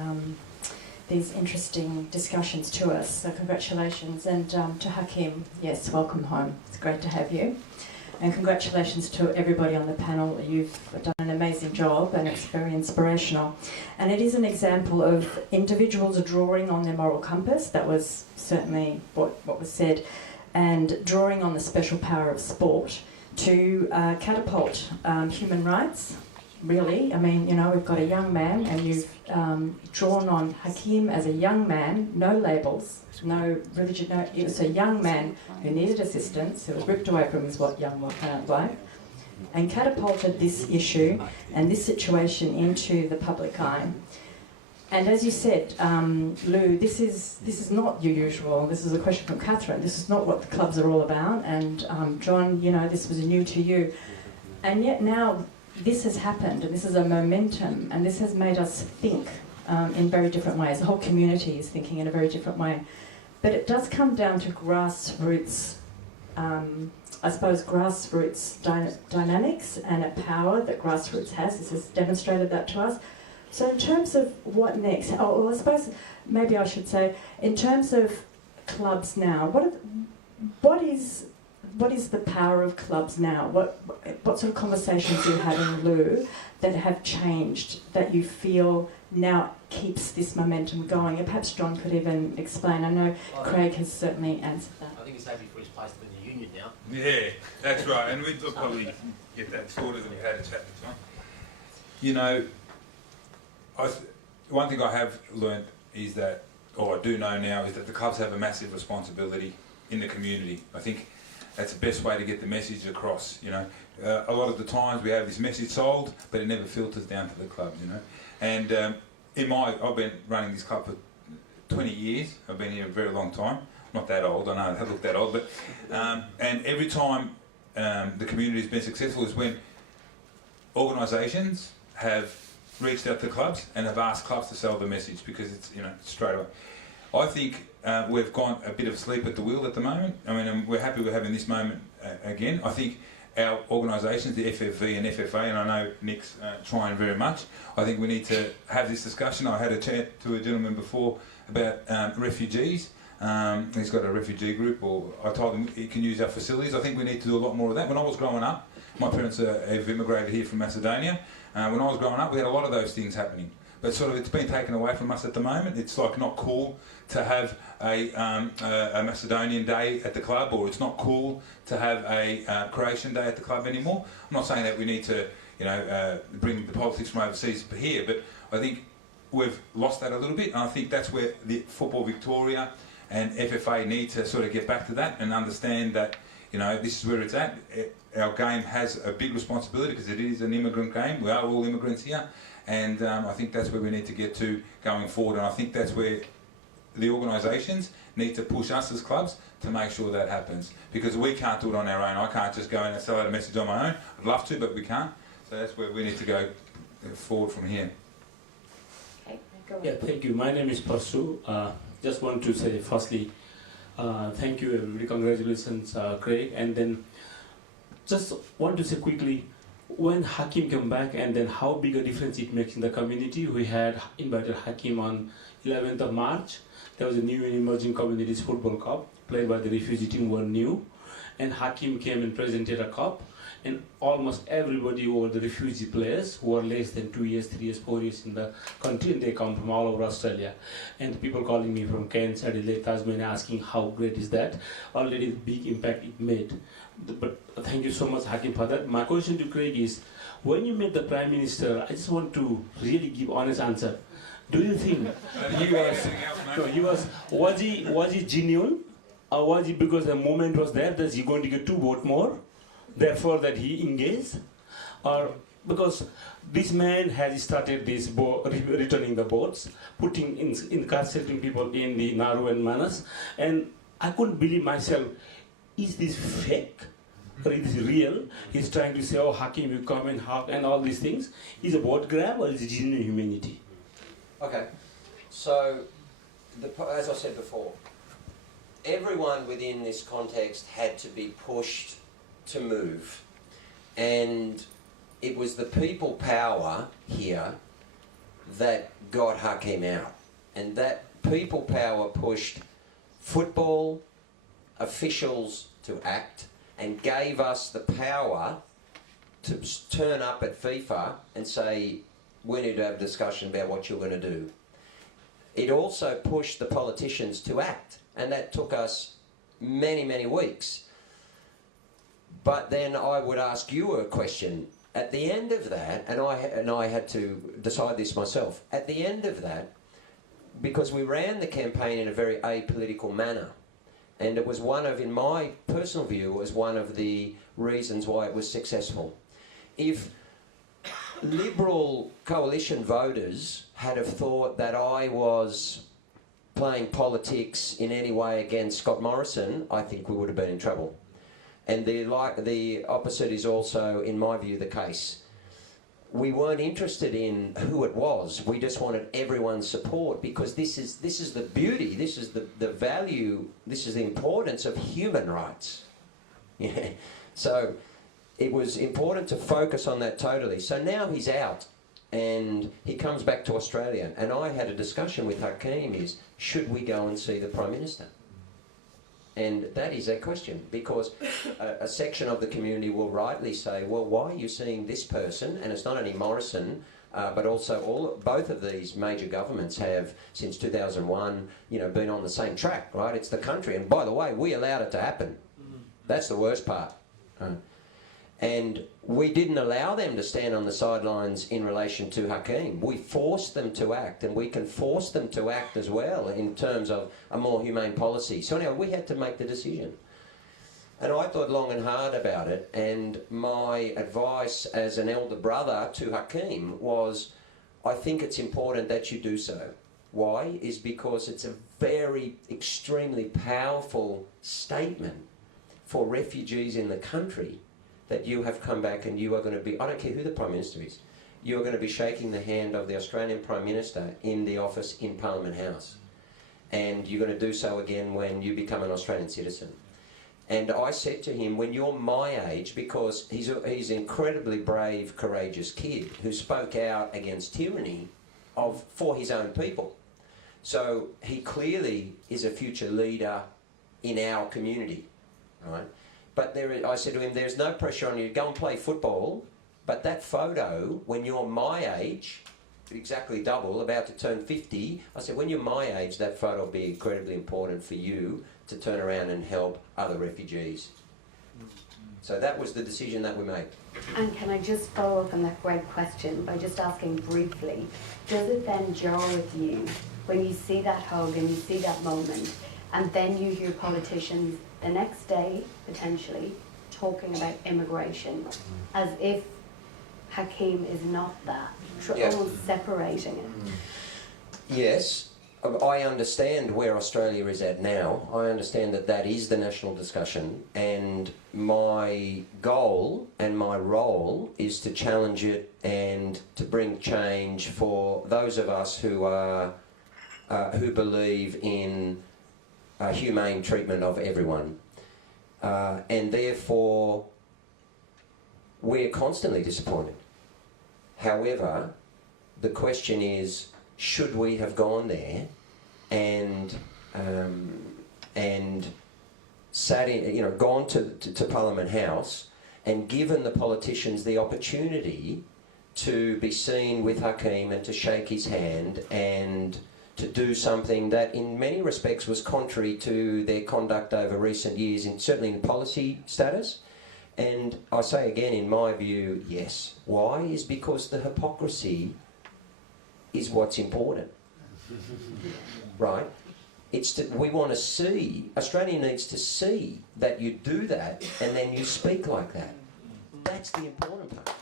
these interesting discussions to us. So congratulations. And to Hakeem, yes, welcome home. It's great to have you. And congratulations to everybody on the panel. You've done an amazing job and it's very inspirational. And it is an example of individuals drawing on their moral compass. That was certainly what was said. And drawing on the special power of sport to catapult human rights. Really, I mean, you know, we've got a young man and you've drawn on Hakeem as a young man, no labels, no religion, no, it was a young man who needed assistance, who was ripped away from his young life, and catapulted this issue and this situation into the public eye. And as you said, Lou, this is not your usual, this is a question from Catherine, this is not what the clubs are all about, and John, you know, this was new to you. And yet now, this has happened, and this is a momentum, and this has made us think in very different ways. The whole community is thinking in a very different way. But it does come down to grassroots, I suppose, grassroots dynamics and a power that grassroots has. This has demonstrated that to us. So in terms of what next, well, I suppose maybe I should say, in terms of clubs now, what is the power of clubs now? What sort of conversations are you having, Lou, that have changed, that you feel now keeps this momentum going? And perhaps John could even explain. I know Craig has certainly answered that. I think it's happy for his place to be in the union now. Yeah, that's right, and we'll probably get that sorted and we've had a chat with John. You know, one thing I have learnt is that, or I do know now, is that the clubs have a massive responsibility in the community. I think that's the best way to get the message across, you know. A lot of the times we have this message sold, but it never filters down to the clubs, you know. And I've been running this club for 20 years. I've been here a very long time. Not that old, I know I look that old, but and every time the community has been successful is when organisations have reached out to clubs and have asked clubs to sell the message, because it's, you know, straight away. I think we've gone a bit of sleep at the wheel at the moment. I mean, we're happy we're having this moment again. I think our organisations, the FFV and FFA, and I know Nick's trying very much, I think we need to have this discussion. I had a chat to a gentleman before about refugees. He's got a refugee group, or I told him he can use our facilities. I think we need to do a lot more of that. When I was growing up, my parents have immigrated here from Macedonia. When I was growing up, we had a lot of those things happening. But sort of it's been taken away from us at the moment. It's like not cool to have a Macedonian day at the club, or it's not cool to have a Croatian day at the club anymore. I'm not saying that we need to, you know, bring the politics from overseas here, but I think we've lost that a little bit, and I think that's where the Football Victoria and FFA need to sort of get back to that and understand that, you know, this is where it's at. Our game has a big responsibility because it is an immigrant game. We are all immigrants here. And I think that's where we need to get to going forward. And I think that's where the organisations need to push us as clubs to make sure that happens. Because we can't do it on our own. I can't just go in and sell out a message on my own. I'd love to, but we can't. So that's where we need to go forward from here. Okay, go on. Yeah, thank you. My name is Parsu. Just want to say firstly, thank you everybody. Congratulations, Craig. And then just want to say quickly, when Hakeem came back, and then how big a difference it makes in the community. We had invited Hakeem on 11th of March. There was a new and emerging communities football cup played by the refugee team, were new. and Hakeem came and presented a cup, and almost everybody were the refugee players who are less than 2 years, 3 years, 4 years in the country, and they come from all over Australia. And people calling me from Cairns, Adelaide, Tasmania, asking how great is that? Already the big impact it made. But thank you so much, Hakeem, for that. My question to Craig is, when you met the Prime Minister, I just want to really give honest answer. Do you think was he genuine, or was he because the moment was there that he going to get 2 votes more, therefore that he engaged, or because this man has started this returning the votes, putting incarcerating people in the Nauru and Manas, and I couldn't believe myself. Is this fake? Or is it real? He's trying to say, oh, Hakeem, you come and hug and all these things. Is it a vote grab or is it genuine humanity? Okay, so as I said before, everyone within this context had to be pushed to move, and it was the people power here that got Hakeem out, and that people power pushed football officials to act and gave us the power to turn up at FIFA and say, we need to have a discussion about what you're going to do. It also pushed the politicians to act, and that took us many, many weeks. But then I would ask you a question. At the end of that, and I had to decide this myself, at the end of that, because we ran the campaign in a very apolitical manner, and it was one of, in my personal view, was one of the reasons why it was successful. If Liberal coalition voters had have thought that I was playing politics in any way against Scott Morrison, I think we would have been in trouble. And the opposite is also, in my view, the case. We weren't interested in who it was. We just wanted everyone's support, because this is the beauty, this is the value, this is the importance of human rights. Yeah. So it was important to focus on that totally. So now he's out and he comes back to Australia, and I had a discussion with Hakeem, is should we go and see the Prime Minister? And that is a question, because a section of the community will rightly say, well, why are you seeing this person? And it's not only Morrison, but also both of these major governments have, since 2001, been on the same track, right? It's the country. And by the way, we allowed it to happen. That's the worst part. And we didn't allow them to stand on the sidelines in relation to Hakeem. We forced them to act, and we can force them to act as well in terms of a more humane policy. So anyway, we had to make the decision. And I thought long and hard about it, and my advice as an elder brother to Hakeem was, I think it's important that you do so. Why? Is because it's a very, extremely powerful statement for refugees in the country that you have come back and you are going to be, I don't care who the Prime Minister is, you are going to be shaking the hand of the Australian Prime Minister in the office in Parliament House. And you're going to do so again when you become an Australian citizen. And I said to him, when you're my age, because he's an incredibly brave, courageous kid who spoke out against tyranny for his own people. So he clearly is a future leader in our community, right? But I said to him, there's no pressure on you to go and play football, but that photo, when you're my age, exactly double, about to turn 50, I said, when you're my age, that photo will be incredibly important for you to turn around and help other refugees. So that was the decision that we made. And can I just follow up on that great question by just asking briefly, does it then jar with you when you see that hug and you see that moment, and then you hear politicians the next day, potentially, talking about immigration, as if Hakeem is not that, almost separating it? Yes, I understand where Australia is at now. I understand that that is the national discussion, and my goal and my role is to challenge it and to bring change for those of us who are who believe in humane treatment of everyone. And therefore, we're constantly disappointed. However, the question is, should we have gone there and sat in, gone to Parliament House and given the politicians the opportunity to be seen with Hakeem and to shake his hand and to do something that in many respects was contrary to their conduct over recent years, certainly in policy status. And I say again, in my view, yes. Why? Is because the hypocrisy is what's important, right? We want to see, Australia needs to see that you do that and then you speak like that. That's the important part.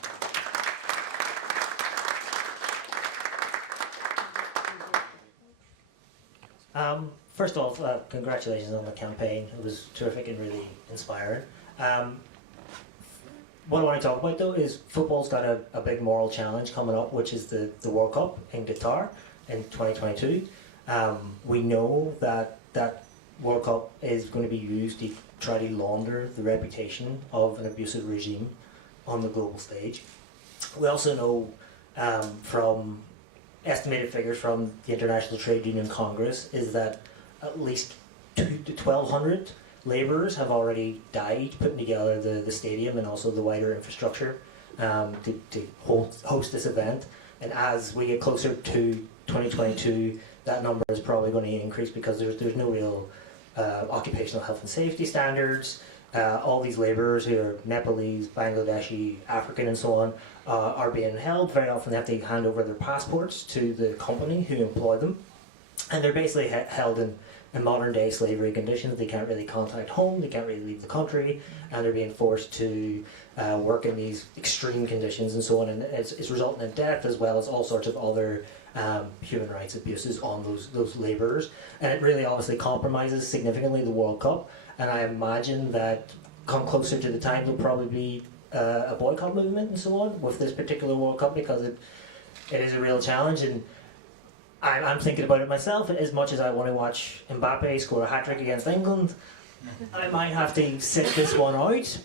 First off, congratulations on the campaign. It was terrific and really inspiring. What I want to talk about though is football's got a big moral challenge coming up, which is the World Cup in Qatar in 2022. We know that World Cup is going to be used to try to launder the reputation of an abusive regime on the global stage. We also know from estimated figures from the International Trade Union Congress is that at least 1,200 labourers have already died putting together the stadium and also the wider infrastructure to host this event. And as we get closer to 2022, that number is probably going to increase because there's no real occupational health and safety standards. All these labourers who are Nepalese, Bangladeshi, African and so on are being held. Very often they have to hand over their passports to the company who employ them. And they're basically held in modern day slavery conditions. They can't really contact home, they can't really leave the country, and they're being forced to work in these extreme conditions and so on. And it's resulting in death as well as all sorts of other human rights abuses on those labourers. And it really obviously compromises significantly the World Cup. And I imagine that come closer to the time there'll probably be a boycott movement and so on with this particular World Cup because it is a real challenge. And I'm thinking about it myself. As much as I want to watch Mbappe score a hat-trick against England, I might have to sit this one out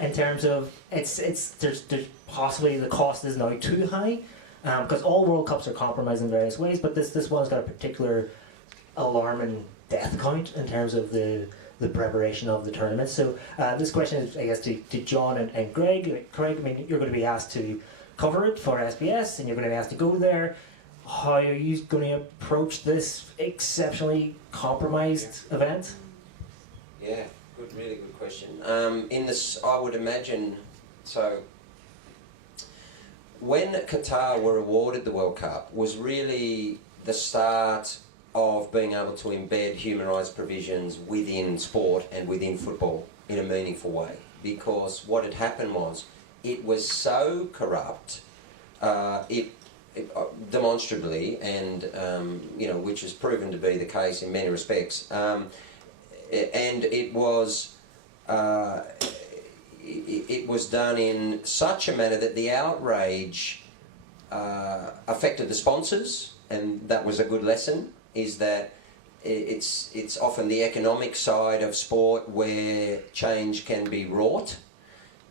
in terms of there's possibly the cost is now too high because all World Cups are compromised in various ways, but this one's got a particular alarming death count in terms of the preparation of the tournament. So this question is, I guess, to John and Greg. Craig, I mean, you're going to be asked to cover it for SBS, and you're going to be asked to go there. How are you going to approach this exceptionally compromised event? Yeah, really good question. In this, I would imagine, so when Qatar were awarded the World Cup was really the start of being able to embed human rights provisions within sport and within football in a meaningful way. Because what had happened was, it was so corrupt, demonstrably, and which has proven to be the case in many respects, and it was done in such a manner that the outrage affected the sponsors, and that was a good lesson. Is that it's often the economic side of sport where change can be wrought.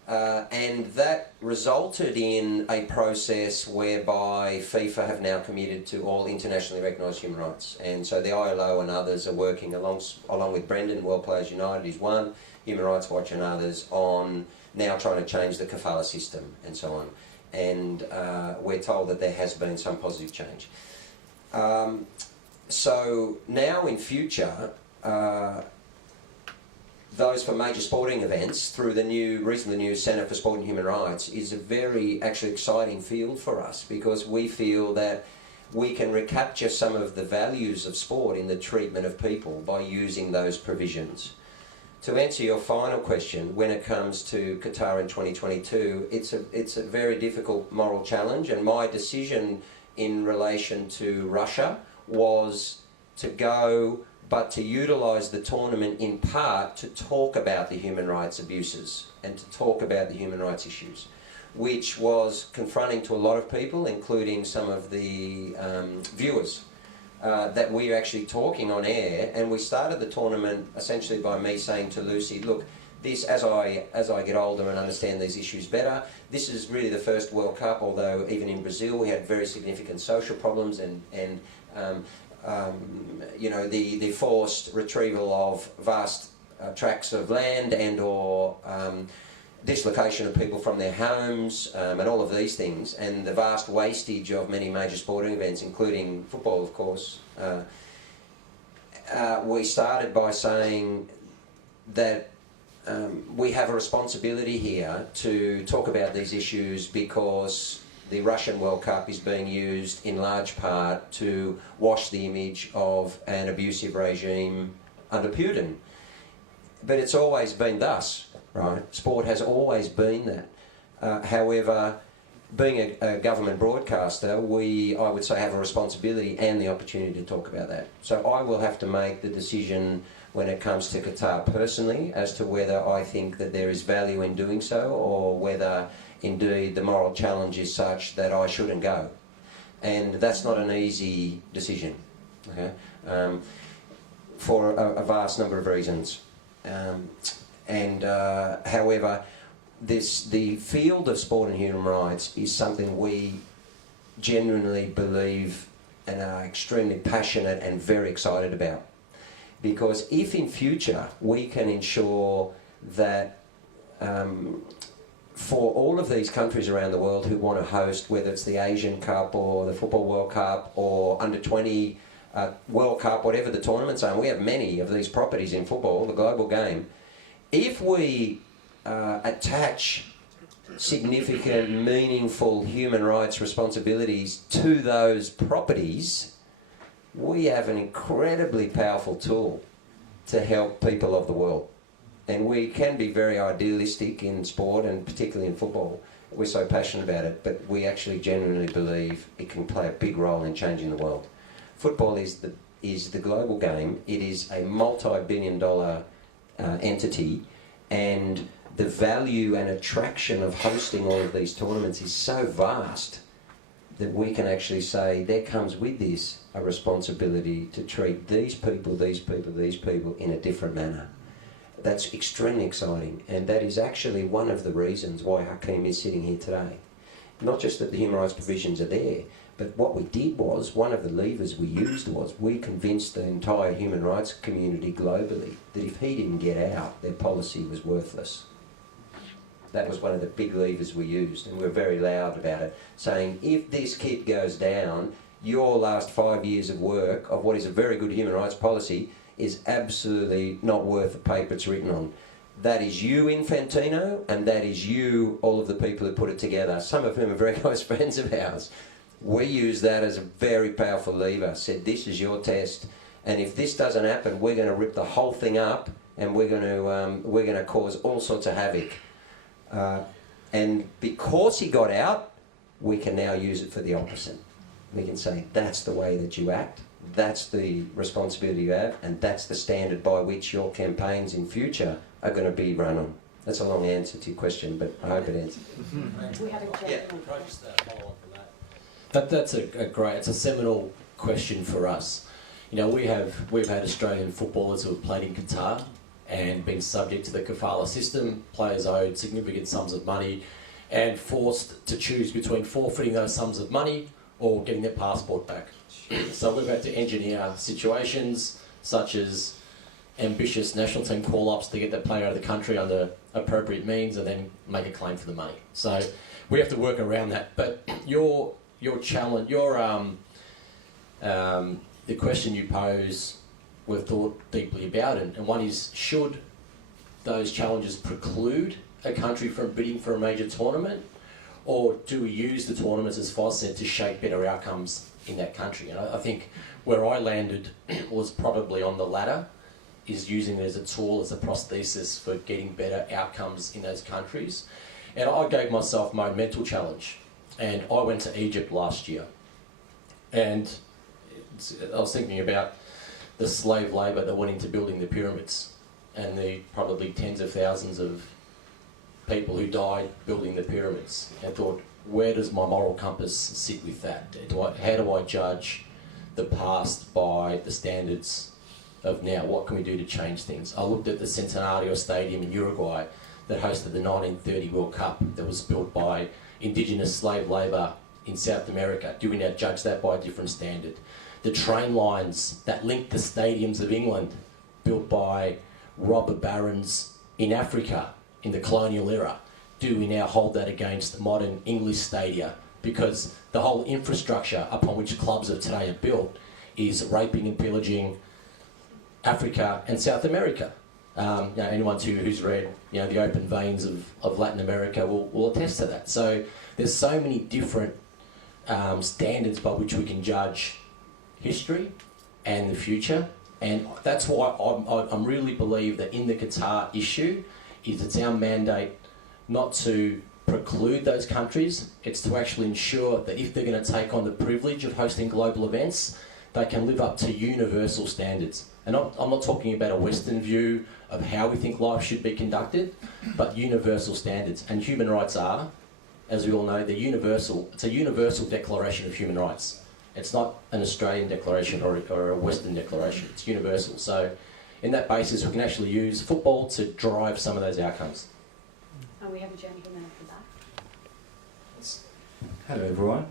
And that resulted in a process whereby FIFA have now committed to all internationally recognised human rights. And so the ILO and others are working along with Brendan, World Players United is one, Human Rights Watch and others, on now trying to change the kafala system and so on. And we're told that there has been some positive change. So now in future, those for major sporting events through the recently new Centre for Sport and Human Rights is a very actually exciting field for us, because we feel that we can recapture some of the values of sport in the treatment of people by using those provisions. To answer your final question, when it comes to Qatar in 2022, it's a very difficult moral challenge, and my decision in relation to Russia was to go, but to utilise the tournament in part to talk about the human rights abuses and to talk about the human rights issues, which was confronting to a lot of people, including some of the viewers, that we were actually talking on air. And we started the tournament essentially by me saying to Lucy, look, this, as I get older and understand these issues better, this is really the first World Cup, although even in Brazil we had very significant social problems and the forced retrieval of vast tracts of land and or dislocation of people from their homes and all of these things, and the vast wastage of many major sporting events, including football, of course, we started by saying that we have a responsibility here to talk about these issues because the Russian World Cup is being used in large part to wash the image of an abusive regime under Putin. But it's always been thus, right? Sport has always been that. However, being a government broadcaster, I would say, have a responsibility and the opportunity to talk about that. So I will have to make the decision when it comes to Qatar personally as to whether I think that there is value in doing so or whether indeed the moral challenge is such that I shouldn't go. And that's not an easy decision, okay? For a vast number of reasons. However, the field of sport and human rights is something we genuinely believe and are extremely passionate and very excited about. Because if in future we can ensure that for all of these countries around the world who want to host, whether it's the Asian Cup or the Football World Cup or Under 20 World Cup, whatever the tournaments are, and we have many of these properties in football, the global game, if we attach significant, meaningful human rights responsibilities to those properties, we have an incredibly powerful tool to help people of the world. And we can be very idealistic in sport and particularly in football. We're so passionate about it, but we actually genuinely believe it can play a big role in changing the world. Football is the global game. It is a multi-billion-dollar entity, and the value and attraction of hosting all of these tournaments is so vast that we can actually say there comes with this a responsibility to treat these people in a different manner. That's extremely exciting, and that is actually one of the reasons why Hakeem is sitting here today. Not just that the human rights provisions are there, but what we did was, one of the levers we used was, we convinced the entire human rights community globally that if he didn't get out, their policy was worthless. That was one of the big levers we used, and we were very loud about it, saying if this kid goes down, your last 5 years of work of what is a very good human rights policy is absolutely not worth the paper it's written on. That is you, Infantino, and that is you, all of the people who put it together, some of whom are very close friends of ours. We used that as a very powerful lever, said this is your test, and if this doesn't happen, we're going to rip the whole thing up, and we're going to cause all sorts of havoc. And because he got out, we can now use it for the opposite. We can say that's the way that you act, that's the responsibility you have, and that's the standard by which your campaigns in future are going to be run on. That's a long answer to your question, but I hope it answers. We have a gentleman. Can I just follow on from that? That's a great, it's a seminal question for us. You know, we've had Australian footballers who have played in Qatar and been subject to the kafala system. Players owed significant sums of money and forced to choose between forfeiting those sums of money or getting their passport back. So we've had to engineer situations such as ambitious national team call-ups to get that player out of the country under appropriate means and then make a claim for the money. So we have to work around that. But your challenge, the question you pose, we've thought deeply about it, and one is, should those challenges preclude a country from bidding for a major tournament, or do we use the tournaments, as Foz said, to shape better outcomes in that country? And I think where I landed was probably on the latter, is using it as a tool, as a prosthesis for getting better outcomes in those countries. And I gave myself my own mental challenge, and I went to Egypt last year, and I was thinking about the slave labour that went into building the pyramids and the probably tens of thousands of people who died building the pyramids, and thought, where does my moral compass sit with that? How do I judge the past by the standards of now? What can we do to change things? I looked at the Centenario Stadium in Uruguay that hosted the 1930 World Cup that was built by indigenous slave labour in South America. Do we now judge that by a different standard? The train lines that link the stadiums of England, built by robber barons in Africa in the colonial era, do we now hold that against modern English stadia? Because the whole infrastructure upon which clubs of today are built is raping and pillaging Africa and South America. Anyone who's read The Open Veins of Latin America will attest to that. So there's so many different standards by which we can judge history and the future, and that's why I really believe that in the Qatar issue is it's our mandate not to preclude those countries, it's to actually ensure that if they're going to take on the privilege of hosting global events, they can live up to universal standards. And I'm not talking about a Western view of how we think life should be conducted, but universal standards. And human rights are, as we all know, they're universal. It's a universal declaration of human rights. It's not an Australian declaration or a Western declaration. It's universal. So in that basis, we can actually use football to drive some of those outcomes. And we have a gentleman at the back. Hello everyone.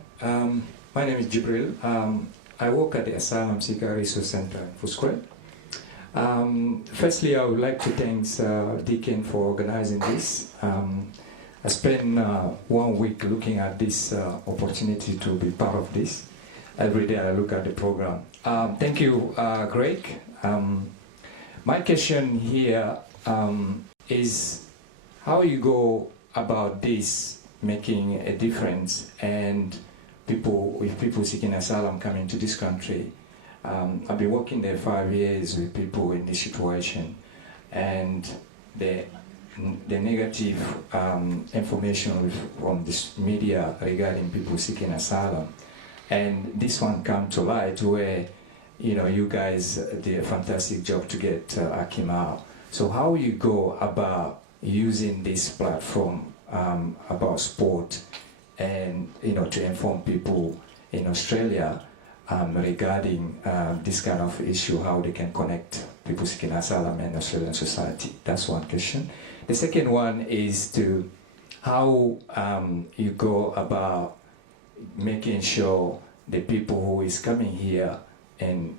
My name is Jibril. I work at the Asylum Seeker Resource Center in Fusquet. Firstly, I would like to thank Deacon for organizing this. I spent 1 week looking at this opportunity to be part of this. Every day I look at the program. Thank you, Greg. My question here is how you go about this making a difference, and people seeking asylum coming to this country. I've been working there 5 years with people in this situation, and the negative information from this media regarding people seeking asylum, and this one come to light where you guys did a fantastic job to get Hakeem out. So how you go about using this platform about sport and to inform people in Australia regarding this kind of issue, how they can connect people seeking asylum and Australian society. That's one question. The second one is to how you go about making sure the people who is coming here and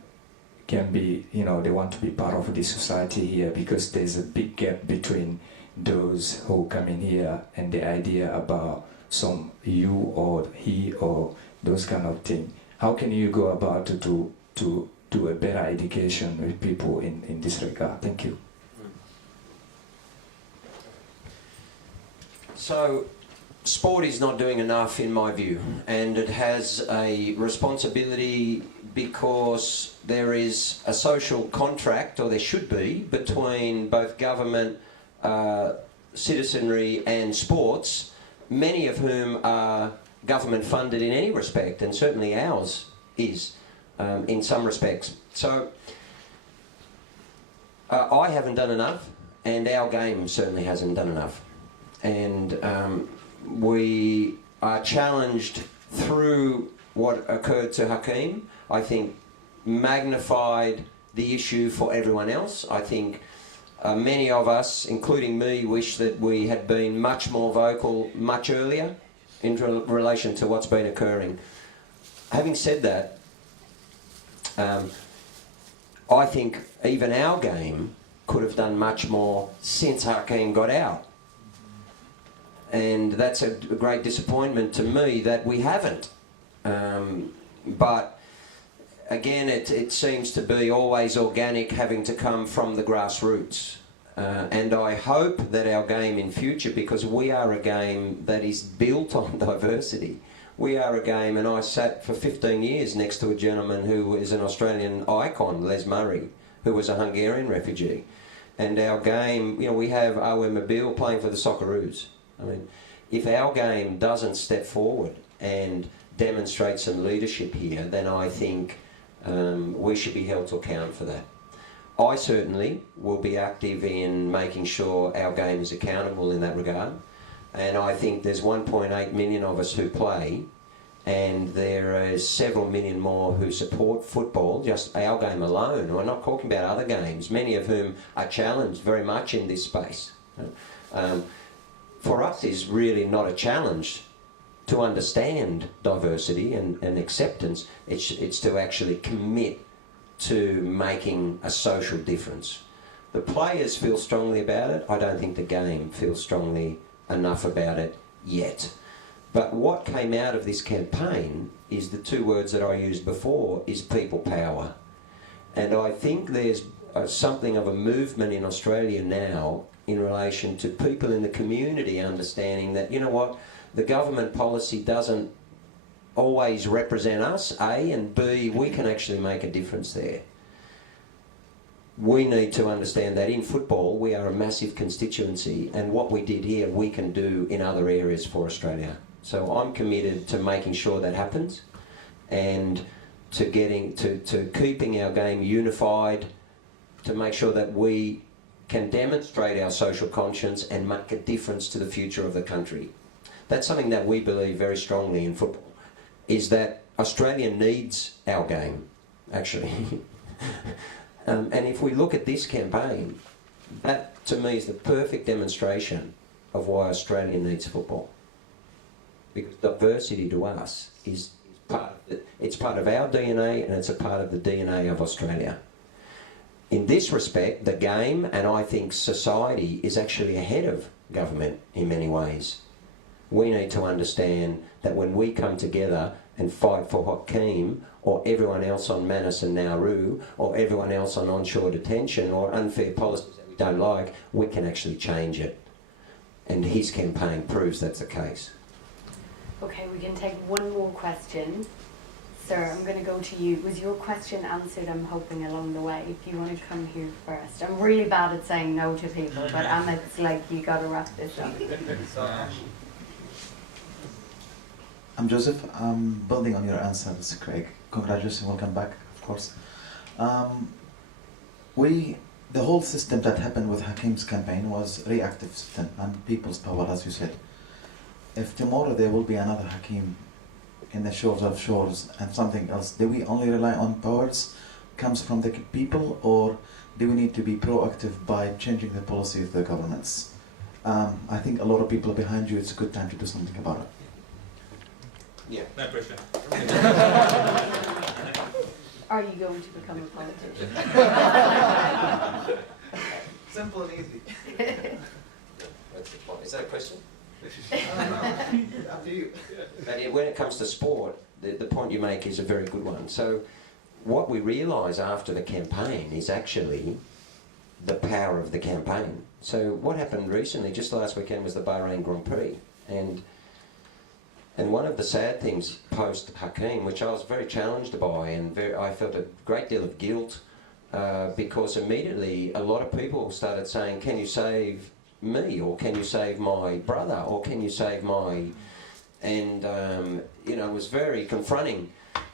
can be, they want to be part of this society here, because there's a big gap between those who come in here and the idea about some you or he or those kind of things. How can you go about to do a better education with people in this regard? Thank you. So, sport is not doing enough in my view, and it has a responsibility because there is a social contract, or there should be, between both government, citizenry and sports, many of whom are government funded in any respect, and certainly ours is in some respects. So I haven't done enough, and our game certainly hasn't done enough. And we are challenged through what occurred to Hakeem. I think magnified the issue for everyone else. I think many of us, including me, wish that we had been much more vocal much earlier in relation to what's been occurring. Having said that, I think even our game could have done much more since Hakeem got out. And that's a great disappointment to me that we haven't. But again, it seems to be always organic, having to come from the grassroots. And I hope that our game in future, because we are a game that is built on diversity. We are a game, and I sat for 15 years next to a gentleman who is an Australian icon, Les Murray, who was a Hungarian refugee. And our game, we have Owen Mobile playing for the Socceroos. I mean, if our game doesn't step forward and demonstrate some leadership here, then I think we should be held to account for that. I certainly will be active in making sure our game is accountable in that regard. And I think there's 1.8 million of us who play, and there are several million more who support football, just our game alone. We're not talking about other games, many of whom are challenged very much in this space. For us, it's really not a challenge to understand diversity and acceptance. It's to actually commit to making a social difference. The players feel strongly about it. I don't think the game feels strongly enough about it yet. But what came out of this campaign is the two words that I used before, is people power. And I think there's something of a movement in Australia now in relation to people in the community understanding that, you know what, the government policy doesn't always represent us, A, and B, we can actually make a difference there. We need to understand that in football we are a massive constituency, and what we did here we can do in other areas for Australia. So I'm committed to making sure that happens, and to getting to keeping our game unified, to make sure that we can demonstrate our social conscience and make a difference to the future of the country. That's something that we believe very strongly in football, is that Australia needs our game, actually. And if we look at this campaign, that to me is the perfect demonstration of why Australia needs football. Because diversity to us is it's part of our DNA, and it's a part of the DNA of Australia. In this respect, the game, and I think society, is actually ahead of government in many ways. We need to understand that when we come together and fight for Hakeem, or everyone else on Manus and Nauru, or everyone else on onshore detention, or unfair policies that we don't like, we can actually change it. And his campaign proves that's the case. Okay, we can take one more question. Sir, I'm going to go to you. Was your question answered, I'm hoping, along the way? If you want to come here first. I'm really bad at saying no to people, but Amit's like, you got to wrap this up. I'm Joseph. I'm building on your answers, Craig. Congratulations, welcome back, of course. The whole system that happened with Hakeem's campaign was reactive system and people's power, as you said. If tomorrow there will be another Hakeem in the shores of shores and something else, do we only rely on powers comes from the people, or do we need to be proactive by changing the policy of the governments? I think a lot of people are behind you. It's a good time to do something about it. Yeah, no pressure. Are you going to become a politician? Simple and easy. Is that a question? Up to you. But when it comes to sport, the point you make is a very good one. So what we realise after the campaign is actually the power of the campaign. So what happened recently, just last weekend, was the Bahrain Grand Prix. And one of the sad things post-Hakeem, which I was very challenged by, and I felt a great deal of guilt, because immediately a lot of people started saying, can you save me, or can you save my brother, or can you save my... And, it was very confronting.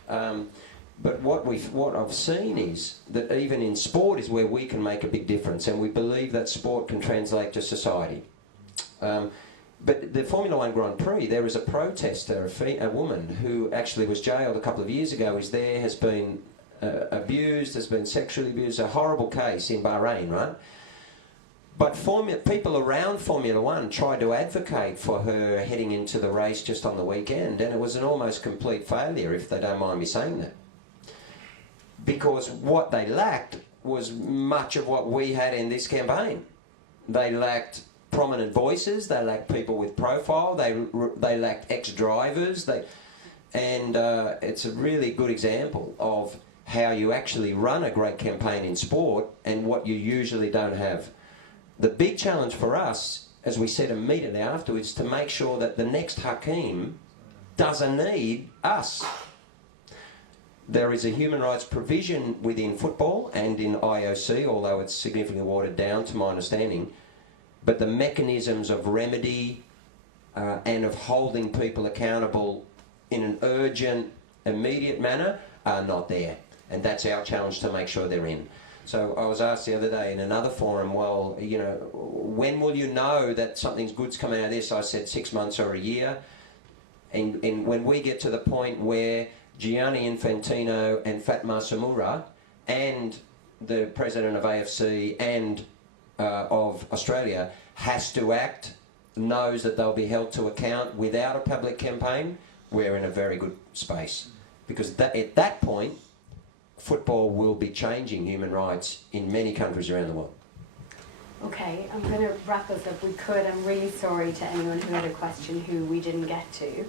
But what I've seen is that even in sport is where we can make a big difference, and we believe that sport can translate to society. But the Formula One Grand Prix, there is a protester, a woman who actually was jailed a couple of years ago, has been abused, has been sexually abused, a horrible case in Bahrain, right? But people around Formula One tried to advocate for her heading into the race just on the weekend, and it was an almost complete failure, if they don't mind me saying that. Because what they lacked was much of what we had in this campaign. They lacked prominent voices, they lacked people with profile, they lacked ex-drivers, and it's a really good example of how you actually run a great campaign in sport and what you usually don't have. The big challenge for us, as we said immediately afterwards, is to make sure that the next Hakeem doesn't need us. There is a human rights provision within football and in IOC, although it's significantly watered down to my understanding, but the mechanisms of remedy and of holding people accountable in an urgent, immediate manner are not there. And that's our challenge, to make sure they're in. So I was asked the other day in another forum, well, when will you know that something's good's coming out of this? I said 6 months or a year. And when we get to the point where Gianni Infantino and Fatma Samura and the president of AFC and of Australia has to act, knows that they'll be held to account without a public campaign, we're in a very good space. Because at that point, football will be changing human rights in many countries around the world. Okay, I'm going to wrap us up. We could. I'm really sorry to anyone who had a question who we didn't get to.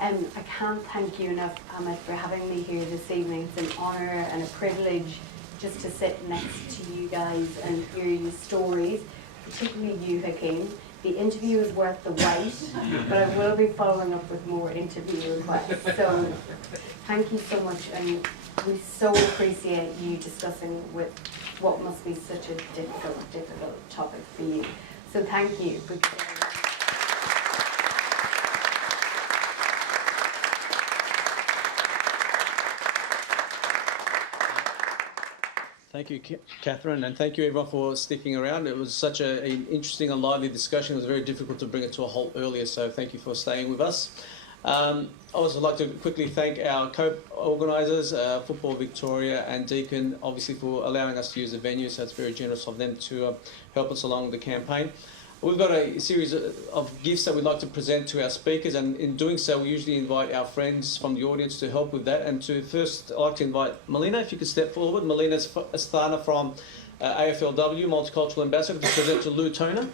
I can't thank you enough, Ahmed, for having me here this evening. It's an honour and a privilege just to sit next to you guys and hear your stories, particularly you, Hakeem. The interview is worth the wait, but I will be following up with more interview requests. So thank you so much, and we so appreciate you discussing with what must be such a difficult topic for you. So thank you. Thank you, Catherine, and thank you everyone for sticking around. It was such an interesting and lively discussion. It was very difficult to bring it to a halt earlier, so thank you for staying with us. I also like to quickly thank our co-organisers, Football Victoria and Deakin, obviously for allowing us to use the venue, so it's very generous of them to help us along the campaign. We've got a series of gifts that we'd like to present to our speakers, and in doing so we usually invite our friends from the audience to help with that. And to first, I'd like to invite Melina, if you could step forward. Melina Asthana from AFLW, Multicultural Ambassador, to present to Lou Tona.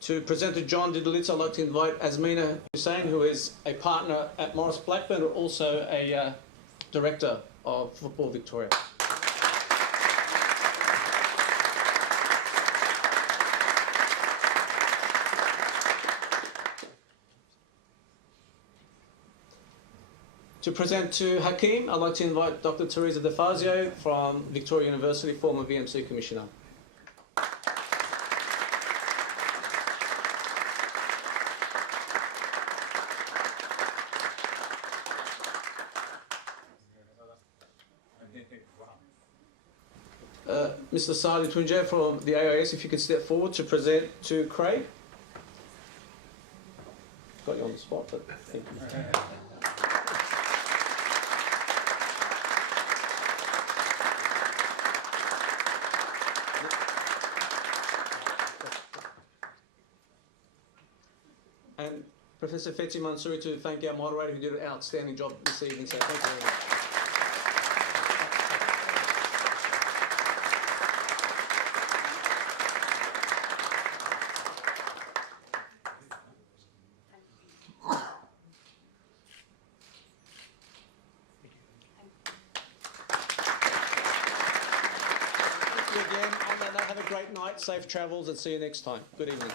To present to John Didulica, I'd like to invite Azmina Hussain, who is a partner at Morris Blackburn, and also a director of Football Victoria. To present to Hakeem, I'd like to invite Dr. Teresa De Fazio from Victoria University, former VMC Commissioner. Mr. Sali Tunja from the AIS, if you could step forward to present to Craig. Got you on the spot, but thank you. And Professor Fetzi Mansouri to thank our moderator who did an outstanding job this evening, so thank you very much. Again, have a great night, safe travels, and see you next time. Good evening.